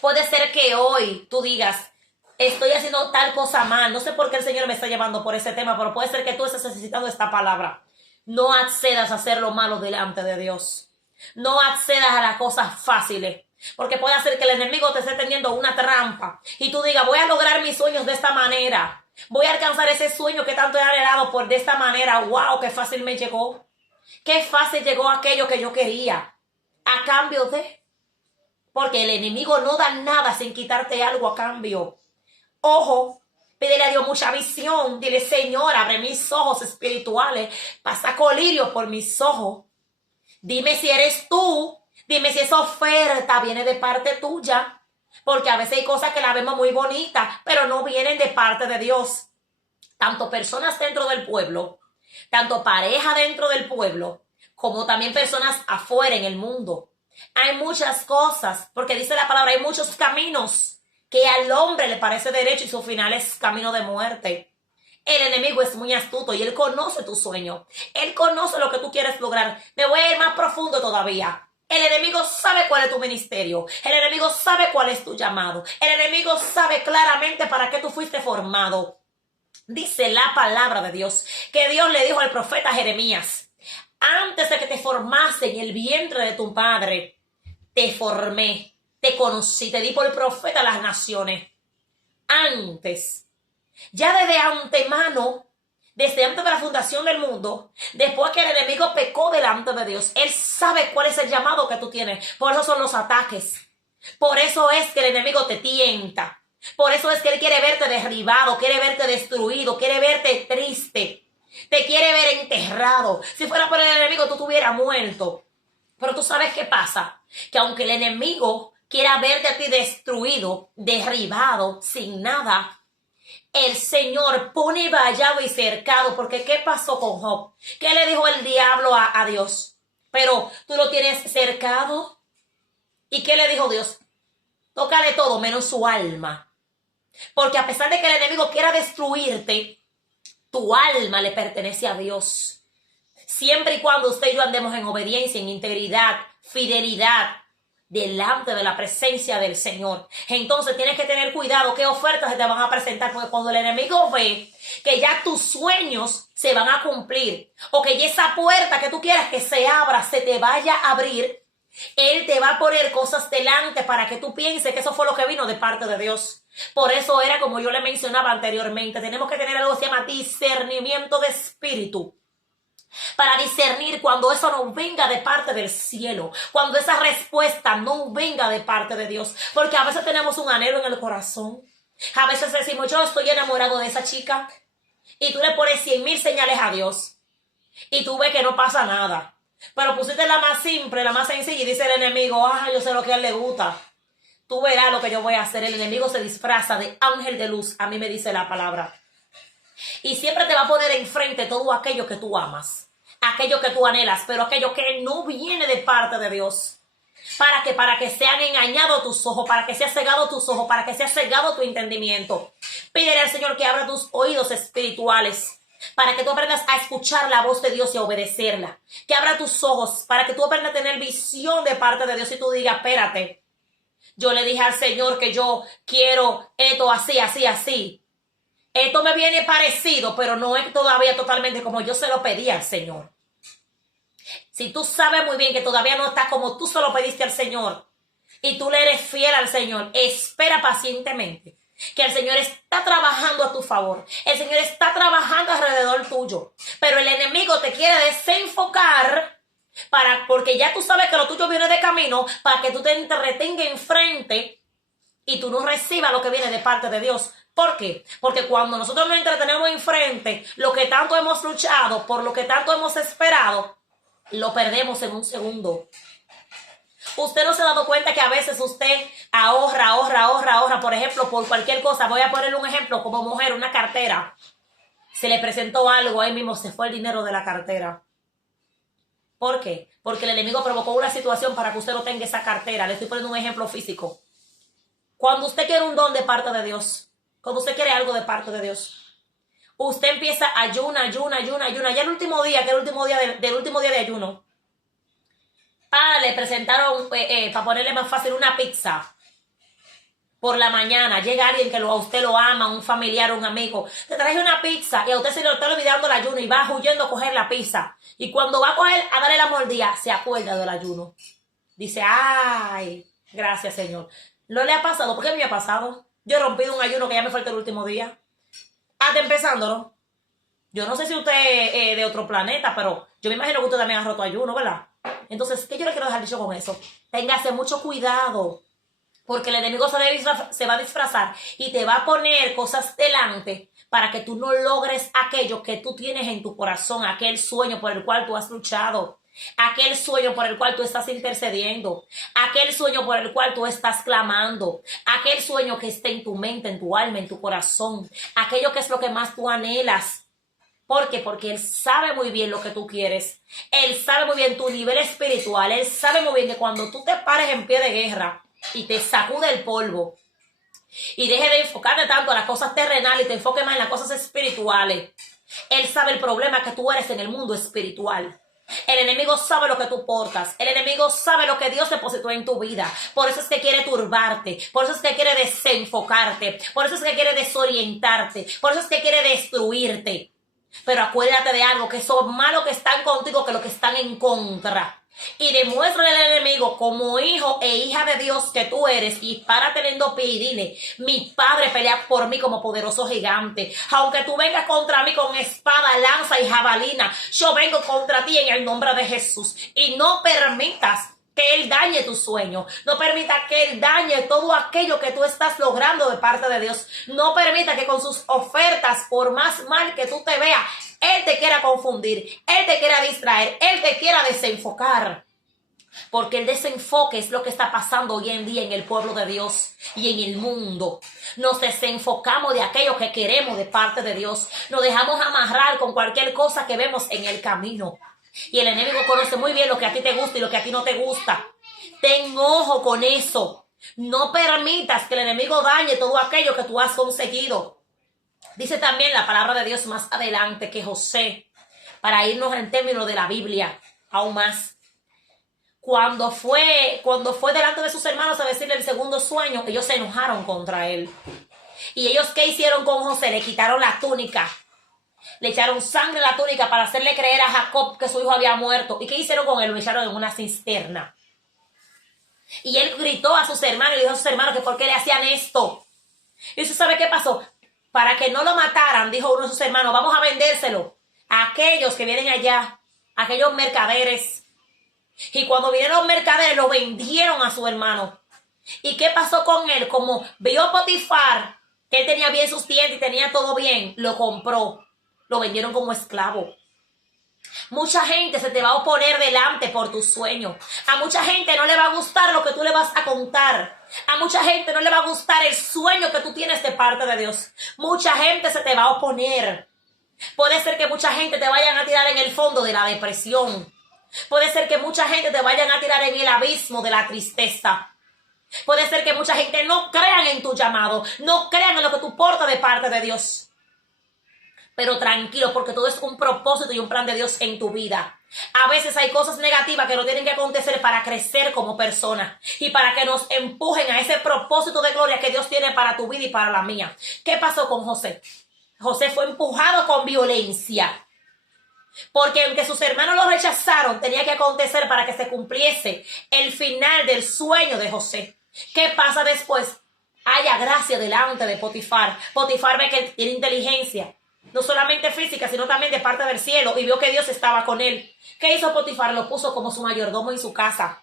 Puede ser que hoy tú digas, estoy haciendo tal cosa mal, no sé por qué el Señor me está llevando por ese tema, pero puede ser que tú estés necesitando esta palabra. No accedas a hacer lo malo delante de Dios. No accedas a las cosas fáciles, porque puede hacer que el enemigo te esté teniendo una trampa y tú digas, voy a lograr mis sueños de esta manera. Voy a alcanzar ese sueño que tanto he anhelado por de esta manera. ¡Wow! ¡Qué fácil me llegó! ¡Qué fácil llegó aquello que yo quería! A cambio de... Porque el enemigo no da nada sin quitarte algo a cambio. Ojo. Pídele a Dios mucha visión. Dile, Señor, abre mis ojos espirituales. Pasa colirio por mis ojos. Dime si eres tú. Dime si esa oferta viene de parte tuya. Porque a veces hay cosas que la vemos muy bonitas, pero no vienen de parte de Dios. Tanto personas dentro del pueblo, tanto pareja dentro del pueblo, como también personas afuera en el mundo. Hay muchas cosas, porque dice la palabra, hay muchos caminos que al hombre le parece derecho y su final es camino de muerte. El enemigo es muy astuto y él conoce tu sueño. Él conoce lo que tú quieres lograr. Me voy a ir más profundo todavía. El enemigo sabe cuál es tu ministerio. El enemigo sabe cuál es tu llamado. El enemigo sabe claramente para qué tú fuiste formado. Dice la palabra de Dios que Dios le dijo al profeta Jeremías, antes de que te formase en el vientre de tu padre, te formé. Te conocí, te di por profeta a las naciones. Antes, ya desde antemano, desde antes de la fundación del mundo, después que el enemigo pecó delante de Dios, él sabe cuál es el llamado que tú tienes. Por eso son los ataques. Por eso es que el enemigo te tienta. Por eso es que él quiere verte derribado, quiere verte destruido, quiere verte triste. Te quiere ver enterrado. Si fuera por el enemigo, tú estuvieras muerto. Pero tú sabes qué pasa. Que aunque el enemigo quiera verte a ti destruido, derribado, sin nada, el Señor pone vallado y cercado. Porque ¿qué pasó con Job? ¿Qué le dijo el diablo a Dios? Pero tú lo tienes cercado. ¿Y qué le dijo Dios? Tócale todo menos su alma. Porque a pesar de que el enemigo quiera destruirte, tu alma le pertenece a Dios. Siempre y cuando usted y yo andemos en obediencia, en integridad, fidelidad, delante de la presencia del Señor. Entonces tienes que tener cuidado qué ofertas se te van a presentar, porque cuando el enemigo ve que ya tus sueños se van a cumplir, o que ya esa puerta que tú quieras que se abra, se te vaya a abrir, él te va a poner cosas delante para que tú pienses que eso fue lo que vino de parte de Dios. Por eso era como yo le mencionaba anteriormente, tenemos que tener algo que se llama discernimiento de espíritu, para discernir cuando eso no venga de parte del cielo, cuando esa respuesta no venga de parte de Dios, porque a veces tenemos un anhelo en el corazón, a veces decimos, yo estoy enamorado de esa chica, y tú le pones 100,000 señales a Dios, y tú ves que no pasa nada, pero pusiste la más simple, la más sencilla, y dice el enemigo, yo sé lo que a él le gusta, tú verás lo que yo voy a hacer. El enemigo se disfraza de ángel de luz, a mí me dice la palabra, y siempre te va a poner enfrente todo aquello que tú amas, aquello que tú anhelas, pero aquello que no viene de parte de Dios. Para que sean engañados tus ojos, para que sea cegado tus ojos, para que sea cegado tu entendimiento. Pídele al Señor que abra tus oídos espirituales, para que tú aprendas a escuchar la voz de Dios y a obedecerla. Que abra tus ojos, para que tú aprendas a tener visión de parte de Dios y tú digas, espérate, yo le dije al Señor que yo quiero esto así, así, así. Esto me viene parecido, pero no es todavía totalmente como yo se lo pedí al Señor. Si tú sabes muy bien que todavía no está como tú se lo pediste al Señor y tú le eres fiel al Señor, espera pacientemente que el Señor está trabajando a tu favor. El Señor está trabajando alrededor tuyo, pero el enemigo te quiere desenfocar porque ya tú sabes que lo tuyo viene de camino, para que tú te retengas enfrente y tú no recibas lo que viene de parte de Dios. ¿Por qué? Porque cuando nosotros nos entretenemos enfrente, lo que tanto hemos luchado, por lo que tanto hemos esperado, lo perdemos en un segundo. Usted no se ha dado cuenta que a veces usted ahorra, por ejemplo, por cualquier cosa. Voy a ponerle un ejemplo, como mujer, una cartera. Se le presentó algo, ahí mismo se fue el dinero de la cartera. ¿Por qué? Porque el enemigo provocó una situación para que usted no tenga esa cartera. Le estoy poniendo un ejemplo físico. Cuando usted quiere un don de parte de Dios, cuando usted quiere algo de parte de Dios, usted empieza ayuna. Ya el último día, que es el último día del último día de ayuno, le presentaron, para ponerle más fácil, una pizza. Por la mañana llega alguien que a usted lo ama, un familiar, un amigo, te trae una pizza y a usted se le está olvidando el ayuno y va huyendo a coger la pizza. Y cuando va a coger a darle la mordida, se acuerda del ayuno. Dice, ay, gracias Señor. ¿No le ha pasado? ¿Por qué me ha pasado? Yo he rompido un ayuno que ya me falta el último día. Hasta empezándolo. Yo no sé si usted es de otro planeta, pero yo me imagino que usted también ha roto ayuno, ¿verdad? Entonces, ¿qué yo le quiero dejar dicho con eso? Téngase mucho cuidado, porque el enemigo se va a disfrazar y te va a poner cosas delante para que tú no logres aquello que tú tienes en tu corazón, aquel sueño por el cual tú has luchado, aquel sueño por el cual tú estás intercediendo, aquel sueño por el cual tú estás clamando, aquel sueño que está en tu mente, en tu alma, en tu corazón, aquello que es lo que más tú anhelas. ¿Por qué? Porque Él sabe muy bien lo que tú quieres. Él sabe muy bien tu nivel espiritual. Él sabe muy bien que cuando tú te pares en pie de guerra y te sacude el polvo y deje de enfocarte tanto en las cosas terrenales y te enfoque más en las cosas espirituales, Él sabe el problema que tú eres en el mundo espiritual. El enemigo sabe lo que tú portas. El enemigo sabe lo que Dios depositó en tu vida. Por eso es que quiere turbarte. Por eso es que quiere desenfocarte. Por eso es que quiere desorientarte. Por eso es que quiere destruirte. Pero acuérdate de algo, que son malos que están contigo que los que estran en contra. Y demuéstrale al enemigo como hijo e hija de Dios que tú eres, y para teniendo pie y dile, mi padre pelea por mí como poderoso gigante. Aunque tú vengas contra mí con espada, lanza y jabalina, yo vengo contra ti en el nombre de Jesús. Y no permitas que Él dañe tu sueño. No permita que Él dañe todo aquello que tú estás logrando de parte de Dios. No permita que con sus ofertas, por más mal que tú te veas, Él te quiera confundir, Él te quiera distraer, Él te quiera desenfocar. Porque el desenfoque es lo que está pasando hoy en día en el pueblo de Dios y en el mundo. Nos desenfocamos de aquello que queremos de parte de Dios. Nos dejamos amarrar con cualquier cosa que vemos en el camino. Y el enemigo conoce muy bien lo que a ti te gusta y lo que a ti no te gusta. Ten ojo con eso. No permitas que el enemigo dañe todo aquello que tú has conseguido. Dice también la palabra de Dios más adelante que José, para irnos en términos de la Biblia aún más. Cuando fue delante de sus hermanos a decirle el segundo sueño, ellos se enojaron contra él. ¿Y ellos qué hicieron con José? Le quitaron la túnica. Le echaron sangre a la túnica para hacerle creer a Jacob que su hijo había muerto. ¿Y qué hicieron con él? Lo echaron en una cisterna. Y él gritó a sus hermanos y dijo a sus hermanos que por qué le hacían esto. ¿Y usted sabe qué pasó? Para que no lo mataran, dijo uno de sus hermanos, vamos a vendérselo a aquellos que vienen allá, a aquellos mercaderes. Y cuando vinieron los mercaderes, lo vendieron a su hermano. ¿Y qué pasó con él? Como vio Potifar que él tenía bien sus tiendas y tenía todo bien, lo compró. Lo vendieron como esclavo. Mucha gente se te va a oponer delante por tus sueños. A mucha gente no le va a gustar lo que tú le vas a contar. A mucha gente no le va a gustar el sueño que tú tienes de parte de Dios. Mucha gente se te va a oponer. Puede ser que mucha gente te vayan a tirar en el fondo de la depresión. Puede ser que mucha gente te vayan a tirar en el abismo de la tristeza. Puede ser que mucha gente no crean en tu llamado, no crean en lo que tú portas de parte de Dios. Pero tranquilo, porque todo es un propósito y un plan de Dios en tu vida. A veces hay cosas negativas que no tienen que acontecer para crecer como persona y para que nos empujen a ese propósito de gloria que Dios tiene para tu vida y para la mía. ¿Qué pasó con José? José fue empujado con violencia. Porque aunque sus hermanos lo rechazaron, tenía que acontecer para que se cumpliese el final del sueño de José. ¿Qué pasa después? Haya gracia delante de Potifar. Potifar ve que tiene inteligencia, no solamente física, sino también de parte del cielo, y vio que Dios estaba con él. ¿Qué hizo Potifar? Lo puso como su mayordomo en su casa.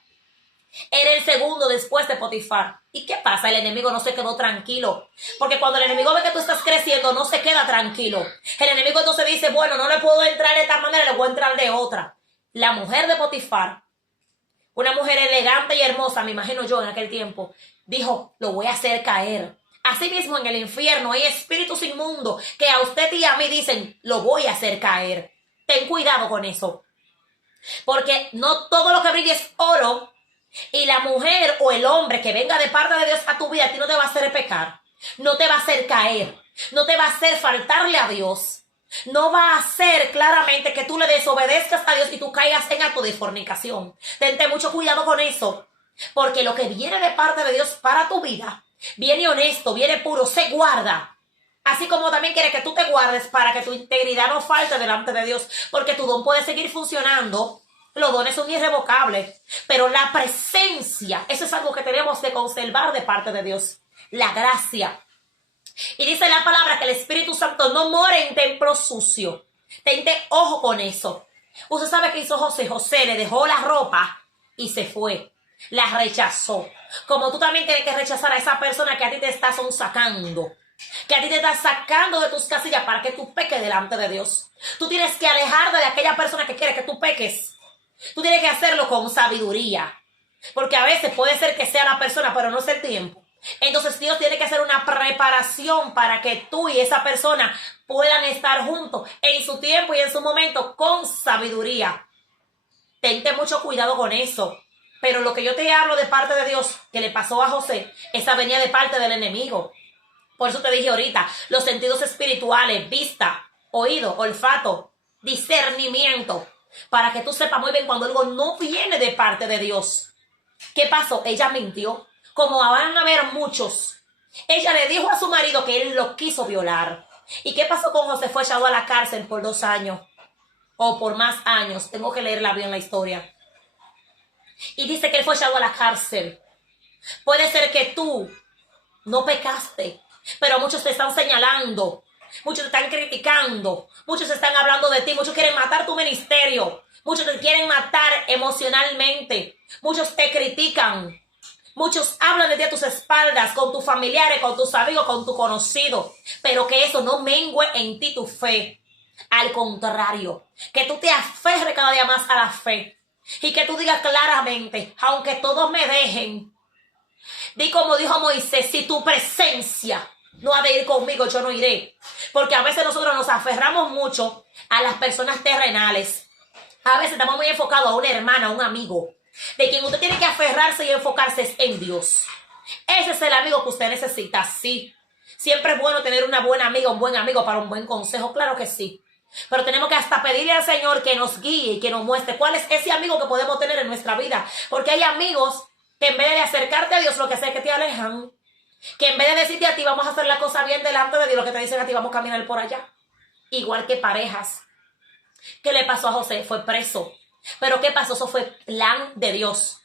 Era el segundo después de Potifar. ¿Y qué pasa? El enemigo no se quedó tranquilo. Porque cuando el enemigo ve que tú estás creciendo, no se queda tranquilo. El enemigo entonces dice, bueno, no le puedo entrar de esta manera, le voy a entrar de otra. La mujer de Potifar, una mujer elegante y hermosa, me imagino yo en aquel tiempo, dijo, lo voy a hacer caer. Asimismo, en el infierno hay espíritus inmundos que a usted y a mí dicen, lo voy a hacer caer. Ten cuidado con eso. Porque no todo lo que brilla es oro. Y la mujer o el hombre que venga de parte de Dios a tu vida, a ti no te va a hacer pecar. No te va a hacer caer. No te va a hacer faltarle a Dios. No va a hacer claramente que tú le desobedezcas a Dios y tú caigas en acto de fornicación. Tente mucho cuidado con eso. Porque lo que viene de parte de Dios para tu vida, viene honesto, viene puro, se guarda. Así como también quiere que tú te guardes para que tu integridad no falte delante de Dios. Porque tu don puede seguir funcionando. Los dones son irrevocables. Pero la presencia, eso es algo que tenemos que conservar de parte de Dios. La gracia. Y dice la palabra que el Espíritu Santo no mora en templo sucio. Tente ojo con eso. Usted sabe qué hizo José. José le dejó la ropa y se fue. La rechazó. Como tú también tienes que rechazar a esa persona que a ti te está sacando. Que a ti te está sacando de tus casillas para que tú peques delante de Dios. Tú tienes que alejarte de aquella persona que quiere que tú peques. Tú tienes que hacerlo con sabiduría. Porque a veces puede ser que sea la persona, pero no es el tiempo. Entonces Dios tiene que hacer una preparación para que tú y esa persona puedan estar juntos en su tiempo y en su momento con sabiduría. Tente mucho cuidado con eso. Pero lo que yo te hablo de parte de Dios que le pasó a José, esa venía de parte del enemigo. Por eso te dije ahorita, los sentidos espirituales, vista, oído, olfato, discernimiento, para que tú sepas muy bien cuando algo no viene de parte de Dios. ¿Qué pasó? Ella mintió. Como van a haber muchos. Ella le dijo a su marido que él lo quiso violar. ¿Y qué pasó con José? Fue echado a la cárcel por 2 años. O por más años. Tengo que leerla bien la historia. Y dice que él fue echado a la cárcel. Puede ser que tú no pecaste, pero muchos te están señalando. Muchos te están criticando. Muchos están hablando de ti. Muchos quieren matar tu ministerio. Muchos te quieren matar emocionalmente. Muchos te critican. Muchos hablan de ti a tus espaldas, con tus familiares, con tus amigos, con tu conocido. Pero que eso no mengue en ti tu fe. Al contrario, que tú te aferres cada día más a la fe. Y que tú digas claramente, aunque todos me dejen. Di como dijo Moisés, si tu presencia no ha de ir conmigo, yo no iré. Porque a veces nosotros nos aferramos mucho a las personas terrenales. A veces estamos muy enfocados a una hermana, a un amigo. De quien usted tiene que aferrarse y enfocarse es en Dios. Ese es el amigo que usted necesita, sí. Siempre es bueno tener una buena amiga, un buen amigo para un buen consejo, claro que sí. Pero tenemos que hasta pedirle al Señor que nos guíe y que nos muestre cuál es ese amigo que podemos tener en nuestra vida. Porque hay amigos que en vez de acercarte a Dios, lo que hace es que te alejan. Que en vez de decirte a ti, vamos a hacer la cosa bien delante de Dios, lo que te dicen a ti, vamos a caminar por allá. Igual que parejas. ¿Qué le pasó a José? Fue preso. Pero ¿qué pasó? Eso fue plan de Dios.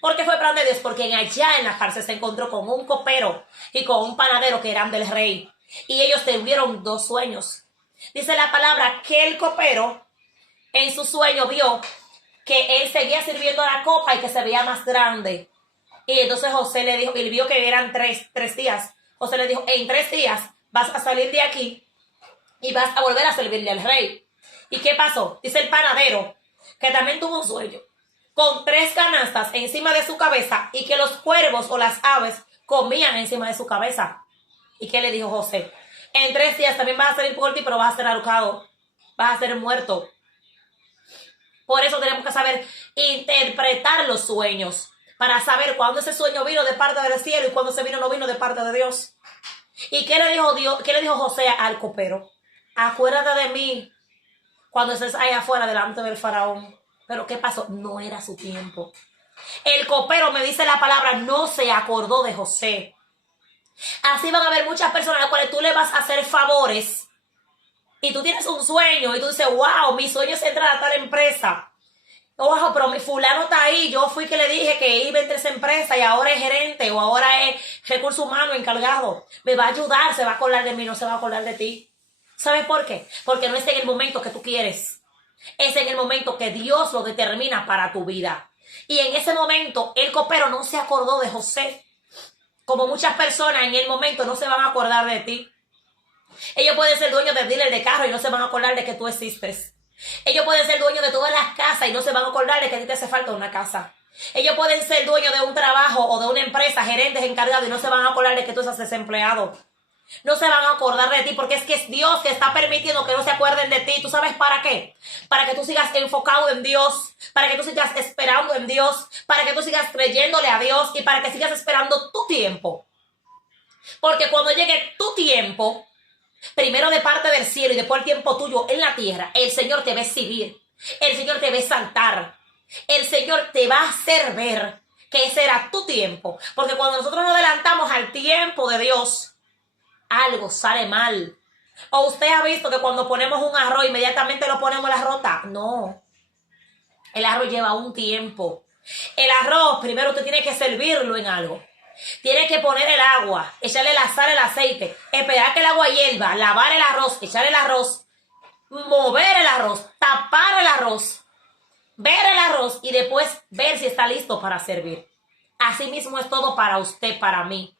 ¿Por qué fue plan de Dios? Porque allá en la cárcel se encontró con un copero y con un panadero que eran del rey. Y ellos tuvieron dos sueños. Dice la palabra que el copero en su sueño vio que él seguía sirviendo la copa y que se veía más grande. Y entonces José le dijo, y él vio que eran tres días. José le dijo, en 3 días vas a salir de aquí y vas a volver a servirle al rey. ¿Y qué pasó? Dice el panadero que también tuvo un sueño con 3 canastas encima de su cabeza y que los cuervos o las aves comían encima de su cabeza. ¿Y qué le dijo José? En 3 días también vas a salir por ti, pero vas a ser ahorcado, vas a ser muerto. Por eso tenemos que saber interpretar los sueños, para saber cuándo ese sueño vino de parte del cielo y cuándo ese vino no vino de parte de Dios. ¿Y qué le dijo Dios? ¿Qué le dijo José al copero? Acuérdate de mí cuando estés ahí afuera delante del faraón. Pero ¿qué pasó? No era su tiempo. El copero, me dice la palabra, no se acordó de José. Así van a haber muchas personas a las cuales tú le vas a hacer favores y tú tienes un sueño y tú dices, wow, mi sueño es entrar a tal empresa. Ojo, pero mi fulano está ahí, yo fui que le dije que iba entre esa empresa y ahora es gerente o ahora es recurso humano encargado. Me va a ayudar, se va a acordar de mí, no se va a acordar de ti. ¿Sabes por qué? Porque no es en el momento que tú quieres. Es en el momento que Dios lo determina para tu vida. Y en ese momento el copero no se acordó de José. Como muchas personas en el momento no se van a acordar de ti. Ellos pueden ser dueños del dealer de carro y no se van a acordar de que tú existes. Ellos pueden ser dueños de todas las casas y no se van a acordar de que a ti te hace falta una casa. Ellos pueden ser dueños de un trabajo o de una empresa, gerentes, encargados, y no se van a acordar de que tú estás desempleado. No se van a acordar de ti porque es que es Dios que está permitiendo que no se acuerden de ti. ¿Tú sabes para qué? Para que tú sigas enfocado en Dios, para que tú sigas esperando en Dios, para que tú sigas creyéndole a Dios y para que sigas esperando tu tiempo. Porque cuando llegue tu tiempo, primero de parte del cielo y después el tiempo tuyo en la tierra, el Señor te va a exhibir, el Señor te va a exaltar, el Señor te va a hacer ver que ese era tu tiempo. Porque cuando nosotros nos adelantamos al tiempo de Dios, algo sale mal. ¿O usted ha visto que cuando ponemos un arroz inmediatamente lo ponemos en la rota? No. El arroz lleva un tiempo. El arroz primero usted tiene que servirlo en algo. Tiene que poner el agua, echarle la sal, el aceite, esperar que el agua hierva, lavar el arroz, echar el arroz, mover el arroz, tapar el arroz, ver el arroz y después ver si está listo para servir. Así mismo es todo para usted, para mí.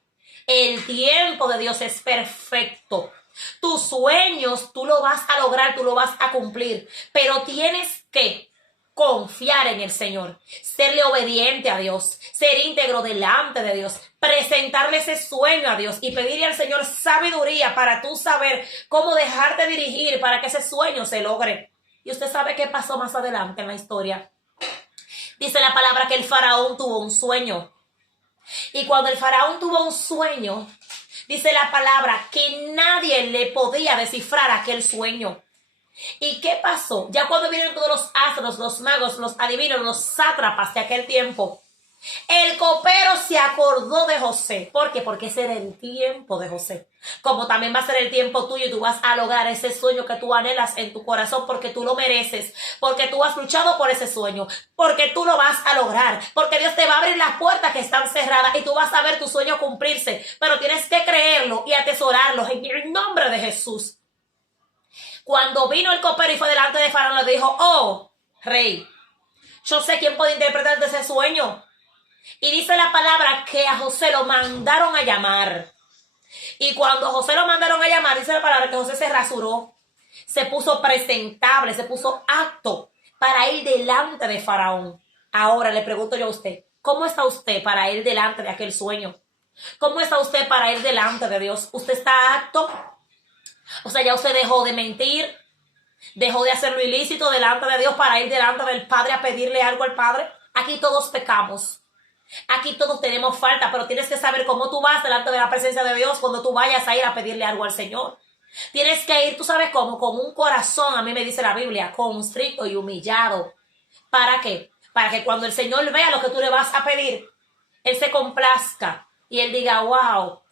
El tiempo de Dios es perfecto. Tus sueños tú lo vas a lograr, tú lo vas a cumplir, pero tienes que confiar en el Señor, serle obediente a Dios, ser íntegro delante de Dios, presentarle ese sueño a Dios y pedirle al Señor sabiduría para tú saber cómo dejarte dirigir para que ese sueño se logre. Y usted sabe qué pasó más adelante en la historia. Dice la palabra que el faraón tuvo un sueño. Y cuando el faraón tuvo un sueño, dice la palabra que nadie le podía descifrar aquel sueño. ¿Y qué pasó? Ya cuando vinieron todos los astros, los magos, los adivinos, los sátrapas de aquel tiempo, el copero se acordó de José. ¿Por qué? Porque ese era el tiempo de José. Como también va a ser el tiempo tuyo y tú vas a lograr ese sueño que tú anhelas en tu corazón porque tú lo mereces, porque tú has luchado por ese sueño, porque tú lo vas a lograr, porque Dios te va a abrir las puertas que están cerradas y tú vas a ver tu sueño cumplirse. Pero tienes que creerlo y atesorarlo en el nombre de Jesús. Cuando vino el copero y fue delante de Faraón, le dijo, oh, rey, yo sé quién puede interpretar ese sueño. Y dice la palabra que a José lo mandaron a llamar. Y cuando a José lo mandaron a llamar, dice la palabra que José se rasuró, se puso presentable, se puso apto para ir delante de Faraón. Ahora le pregunto yo a usted, ¿cómo está usted para ir delante de aquel sueño? ¿Cómo está usted para ir delante de Dios? ¿Usted está apto? O sea, ya usted dejó de mentir, dejó de hacer lo ilícito delante de Dios para ir delante del Padre a pedirle algo al Padre. Aquí todos pecamos. Aquí todos tenemos falta, pero tienes que saber cómo tú vas delante de la presencia de Dios cuando tú vayas a ir a pedirle algo al Señor. Tienes que ir, tú sabes cómo, con un corazón, a mí me dice la Biblia, constricto y humillado. ¿Para qué? Para que cuando el Señor vea lo que tú le vas a pedir, Él se complazca y Él diga, wow,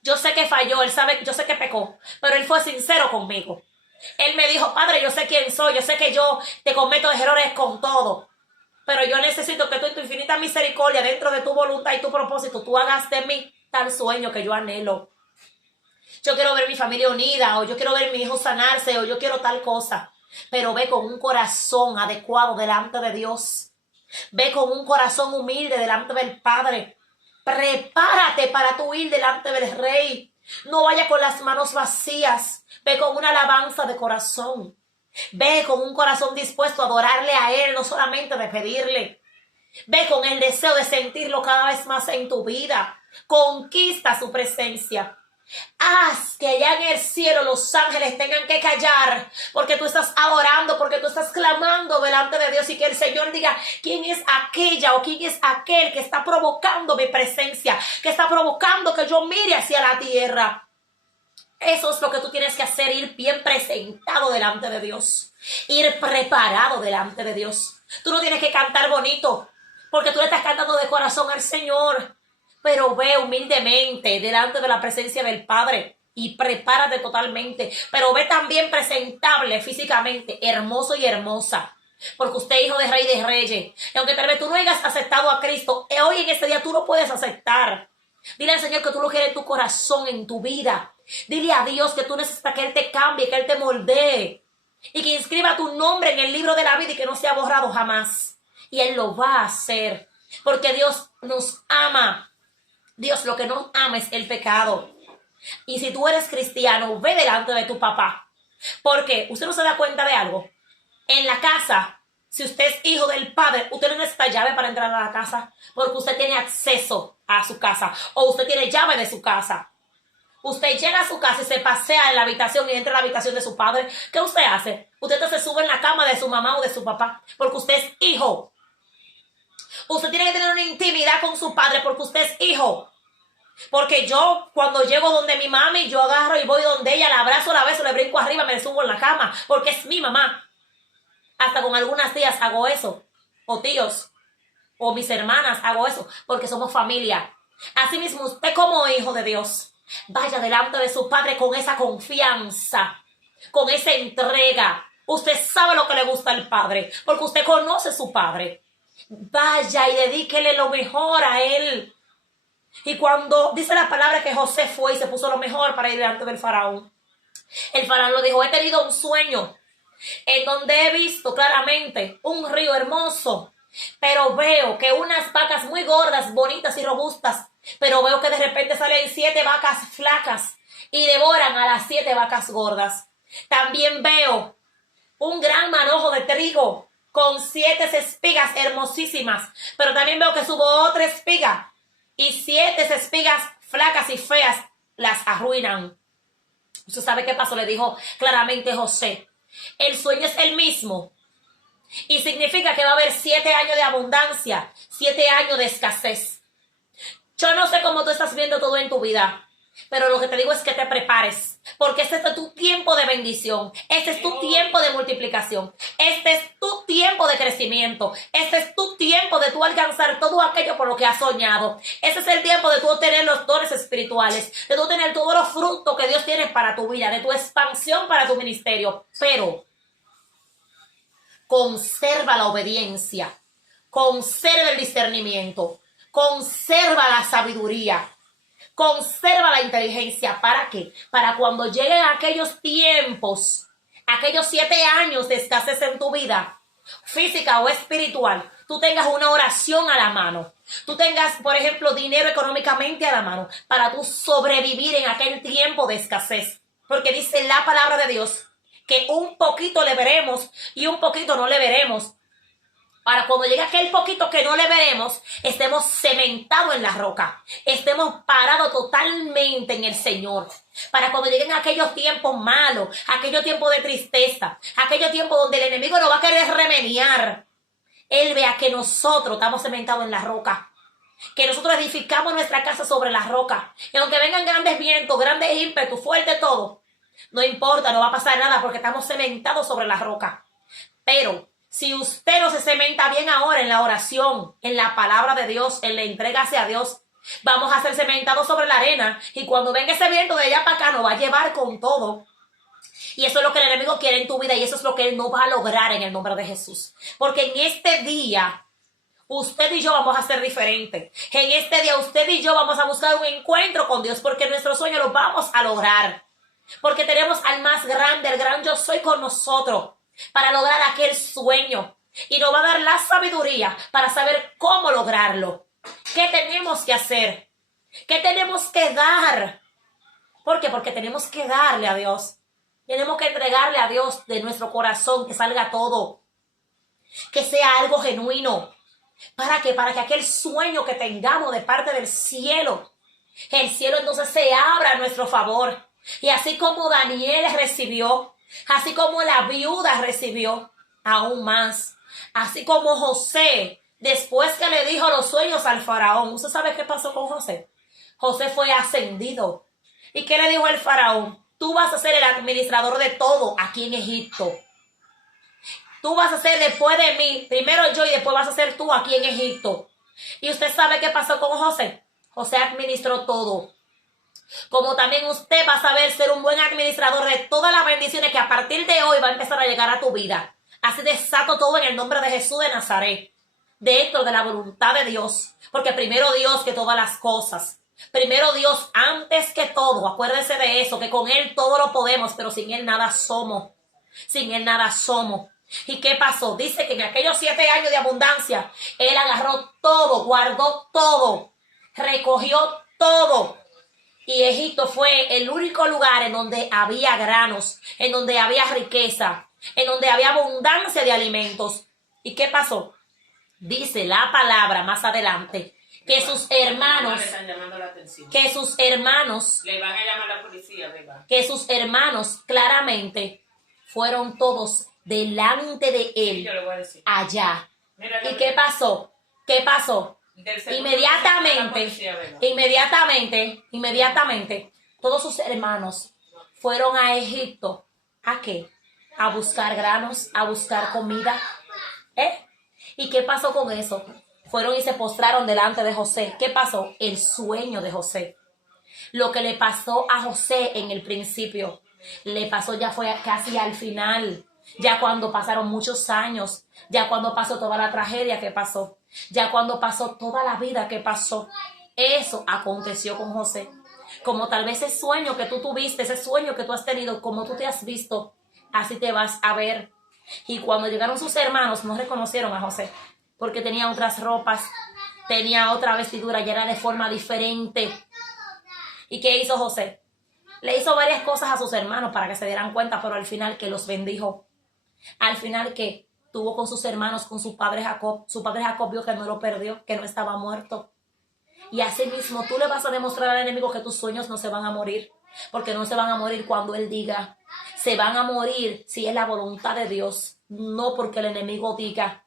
yo sé que falló, Él sabe, yo sé que pecó, pero Él fue sincero conmigo. Él me dijo, Padre, yo sé quién soy, yo sé que yo te cometo errores con todo, pero yo necesito que tú en tu infinita misericordia, dentro de tu voluntad y tu propósito, tú hagas de mí tal sueño que yo anhelo. Yo quiero ver mi familia unida, o yo quiero ver mi hijo sanarse, o yo quiero tal cosa. Pero ve con un corazón adecuado delante de Dios. Ve con un corazón humilde delante del Padre. Prepárate para tu ir delante del Rey. No vaya con las manos vacías. Ve con una alabanza de corazón. Ve con un corazón dispuesto a adorarle a Él, no solamente de pedirle. Ve con el deseo de sentirlo cada vez más en tu vida. Conquista su presencia. Haz que allá en el cielo los ángeles tengan que callar porque tú estás adorando, porque tú estás clamando delante de Dios y que el Señor diga quién es aquella o quién es aquel que está provocando mi presencia, que está provocando que yo mire hacia la tierra. Eso es lo que tú tienes que hacer, ir bien presentado delante de Dios, ir preparado delante de Dios. Tú no tienes que cantar bonito porque tú le estás cantando de corazón al Señor. Pero ve humildemente delante de la presencia del Padre y prepárate totalmente. Pero ve también presentable físicamente, hermoso y hermosa. Porque usted es hijo de Rey de Reyes. Y aunque tal vez tú no hayas aceptado a Cristo, hoy en este día tú lo puedes aceptar. Dile al Señor que tú lo quieres en tu corazón, en tu vida. Dile a Dios que tú necesitas que Él te cambie, que Él te moldee. Y que inscriba tu nombre en el libro de la vida y que no sea borrado jamás. Y Él lo va a hacer. Porque Dios nos ama. Dios lo que no ama es el pecado. Y si tú eres cristiano, ve delante de tu papá. Porque usted no se da cuenta de algo. En la casa, si usted es hijo del Padre, usted no necesita llave para entrar a la casa. Porque usted tiene acceso a su casa. O usted tiene llave de su casa. Usted llega a su casa y se pasea en la habitación y entra a la habitación de su padre. ¿Qué usted hace? Usted se sube en la cama de su mamá o de su papá. Porque usted es hijo. Usted tiene que tener una intimidad con su padre porque usted es hijo. Porque yo cuando llego donde mi mami, yo agarro y voy donde ella, la abrazo, la beso, le brinco arriba, me subo en la cama. Porque es mi mamá. Hasta con algunas tías hago eso. O tíos. O mis hermanas hago eso. Porque somos familia. Asimismo, usted como hijo de Dios, vaya delante de su padre con esa confianza. Con esa entrega. Usted sabe lo que le gusta al padre. Porque usted conoce a su padre. Vaya y dedíquele lo mejor a él. Y cuando dice la palabra que José fue y se puso lo mejor para ir delante del faraón, el faraón lo dijo, he tenido un sueño en donde he visto claramente un río hermoso, pero veo que unas vacas muy gordas, bonitas y robustas, pero veo que de repente salen 7 vacas flacas y devoran a las 7 vacas gordas. También veo un gran manojo de trigo con 7 espigas hermosísimas, pero también veo que subo otra espiga y 7 espigas flacas y feas las arruinan. ¿Usted sabe qué pasó? Le dijo claramente José. El sueño es el mismo y significa que va a haber 7 años de abundancia, 7 años de escasez. Yo no sé cómo tú estás viendo todo en tu vida, pero lo que te digo es que te prepares, porque este es tu tiempo de bendición, este es tu tiempo de multiplicación, este es tu tiempo de crecimiento, este es tu tiempo de tú alcanzar todo aquello por lo que has soñado, este es el tiempo de tú obtener los dones espirituales, de tú tener todos los frutos que Dios tiene para tu vida, de tu expansión para tu ministerio, pero conserva la obediencia, conserva el discernimiento, conserva la sabiduría. Conserva la inteligencia. ¿Para qué? Para cuando lleguen aquellos tiempos, aquellos 7 años de escasez en tu vida, física o espiritual, tú tengas una oración a la mano. Tú tengas, por ejemplo, dinero económicamente a la mano para tú sobrevivir en aquel tiempo de escasez. Porque dice la palabra de Dios que un poquito le veremos y un poquito no le veremos. Para cuando llegue aquel poquito que no le veremos, estemos cementados en la roca. Estemos parados totalmente en el Señor. Para cuando lleguen aquellos tiempos malos, aquellos tiempos de tristeza, aquellos tiempos donde el enemigo nos va a querer remediar. Él vea que nosotros estamos cementados en la roca. Que nosotros edificamos nuestra casa sobre la roca. Y aunque vengan grandes vientos, grandes ímpetus, fuerte todo, No importa, no va a pasar nada porque estamos cementados sobre la roca. Pero si usted no se cementa bien ahora en la oración, en la palabra de Dios, en la entrega hacia Dios, vamos a ser cementados sobre la arena. Y cuando venga ese viento de allá para acá, nos va a llevar con todo. Y eso es lo que el enemigo quiere en tu vida y eso es lo que él no va a lograr en el nombre de Jesús. Porque en este día, usted y yo vamos a ser diferentes. En este día, usted y yo vamos a buscar un encuentro con Dios porque nuestros sueños los vamos a lograr. Porque tenemos al más grande, el gran yo soy con nosotros para lograr aquel sueño. Y nos va a dar la sabiduría para saber cómo lograrlo. ¿Qué tenemos que hacer? ¿Qué tenemos que dar? ¿Por qué? Porque tenemos que darle a Dios. Tenemos que entregarle a Dios de nuestro corazón, que salga todo. Que sea algo genuino. ¿Para qué? Para que aquel sueño que tengamos de parte del cielo, el cielo entonces se abra a nuestro favor. Y así como Daniel recibió, así como la viuda recibió, aún más. Así como José, después que le dijo los sueños al faraón. ¿Usted sabe qué pasó con José? José fue ascendido. ¿Y qué le dijo el faraón? Tú vas a ser el administrador de todo aquí en Egipto. Tú vas a ser después de mí, primero yo y después vas a ser tú aquí en Egipto. ¿Y usted sabe qué pasó con José? José administró todo. Como también usted va a saber ser un buen administrador de todas las bendiciones que a partir de hoy va a empezar a llegar a tu vida. Así desato todo en el nombre de Jesús de Nazaret. Dentro de la voluntad de Dios. Porque primero Dios que todas las cosas. Primero Dios antes que todo. Acuérdese de eso, que con Él todo lo podemos, pero sin Él nada somos. Sin Él nada somos. ¿Y qué pasó? Dice que en aquellos 7 años de abundancia, Él agarró todo, guardó todo, recogió todo. Y Egipto fue el único lugar en donde había granos, en donde había riqueza, en donde había abundancia de alimentos. ¿Y qué pasó? Dice la palabra más adelante que sus hermanos, le van a llamar a la policía, ¿verdad? Que sus hermanos claramente fueron todos delante de él, Sí, yo le voy a decir. allá. Mira, ¿Y qué pasó? ¿Qué pasó? Inmediatamente, todos sus hermanos fueron a Egipto. ¿A qué? A buscar granos, a buscar comida. ¿Y qué pasó con eso? Fueron y se postraron delante de José. ¿Qué pasó? El sueño de José. Lo que le pasó a José en el principio, le pasó ya fue casi al final. Ya cuando pasaron muchos años, ya cuando pasó toda la tragedia que pasó, ya cuando pasó toda la vida que pasó, eso aconteció con José. Como tal vez ese sueño que tú tuviste, ese sueño que tú has tenido, como tú te has visto, así te vas a ver. Y cuando llegaron sus hermanos, no reconocieron a José, porque tenía otras ropas, tenía otra vestidura, ya era de forma diferente. ¿Y qué hizo José? Le hizo varias cosas a sus hermanos para que se dieran cuenta, pero al final que los bendijo. Al final que tuvo con sus hermanos, con su padre Jacob vio que no lo perdió, que no estaba muerto. Y así mismo tú le vas a demostrar al enemigo que tus sueños no se van a morir, porque no se van a morir cuando él diga. Se van a morir si es la voluntad de Dios, no porque el enemigo diga.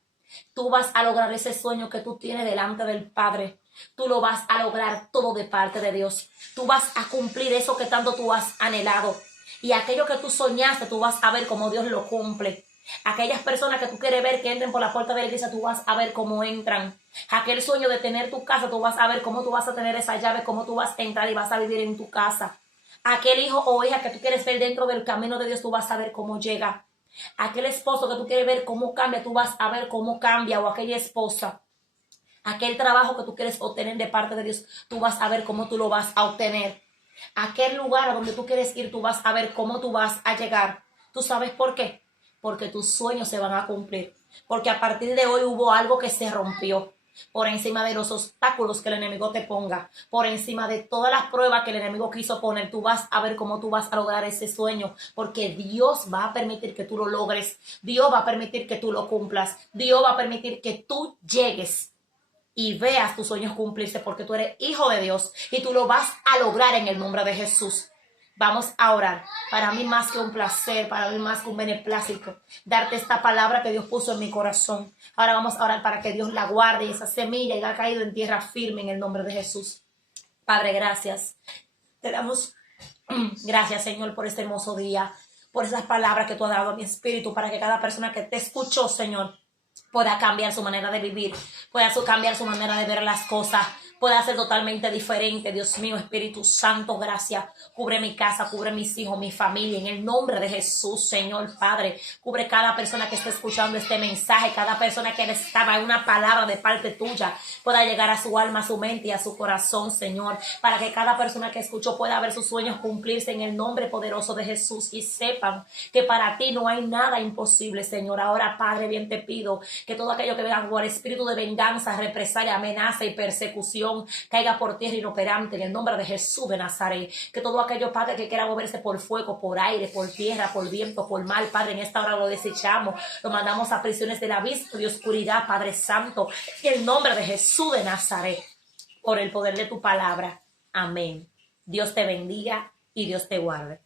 Tú vas a lograr ese sueño que tú tienes delante del Padre. Tú lo vas a lograr todo de parte de Dios. Tú vas a cumplir eso que tanto tú has anhelado. Y aquello que tú soñaste, tú vas a ver cómo Dios lo cumple. Aquellas personas que tú quieres ver que entren por la puerta de la iglesia, tú vas a ver cómo entran. Aquel sueño de tener tu casa, tú vas a ver cómo tú vas a tener esa llave, cómo tú vas a entrar y vas a vivir en tu casa. Aquel hijo o hija que tú quieres ver dentro del camino de Dios, tú vas a ver cómo llega. Aquel esposo que tú quieres ver cómo cambia, tú vas a ver cómo cambia. O aquella esposa. Aquel trabajo que tú quieres obtener de parte de Dios, tú vas a ver cómo tú lo vas a obtener. Aquel lugar a donde tú quieres ir, tú vas a ver cómo tú vas a llegar. ¿Tú sabes por qué? Porque tus sueños se van a cumplir. Porque a partir de hoy hubo algo que se rompió. Por encima de los obstáculos que el enemigo te ponga, por encima de todas las pruebas que el enemigo quiso poner, tú vas a ver cómo tú vas a lograr ese sueño, porque Dios va a permitir que tú lo logres, Dios va a permitir que tú lo cumplas, Dios va a permitir que tú llegues y veas tus sueños cumplirse, porque tú eres hijo de Dios y tú lo vas a lograr en el nombre de Jesús. Vamos a orar. Para mí más que un placer, para mí más que un beneplácito, darte esta palabra que Dios puso en mi corazón. Ahora vamos a orar para que Dios la guarde y esa semilla haya caído en tierra firme en el nombre de Jesús. Padre, gracias. Te damos Gracias, Señor, por este hermoso día, por esas palabras que tú has dado a mi espíritu, para que cada persona que te escuchó, Señor, pueda cambiar su manera de vivir, pueda cambiar su manera de ver las cosas, pueda ser totalmente diferente. Dios mío, Espíritu Santo, gracias. Cubre mi casa, cubre mis hijos, mi familia, en el nombre de Jesús, Señor Padre. Cubre cada persona que esté escuchando este mensaje, cada persona que necesitaba una palabra de parte tuya, pueda llegar a su alma, a su mente y a su corazón, Señor, para que cada persona que escuchó pueda ver sus sueños cumplirse en el nombre poderoso de Jesús, y sepan que para ti no hay nada imposible, Señor. Ahora, Padre, bien te pido que todo aquello que venga por espíritu de venganza, represalia, amenaza y persecución caiga por tierra inoperante en el nombre de Jesús de Nazaret. Que todo aquello, Padre, que quiera moverse por fuego, por aire, por tierra, por viento, por mar, Padre, en esta hora lo desechamos, lo mandamos a prisiones del abismo de oscuridad, Padre Santo, en el nombre de Jesús de Nazaret, por el poder de tu palabra. Amén. Dios te bendiga y Dios te guarde.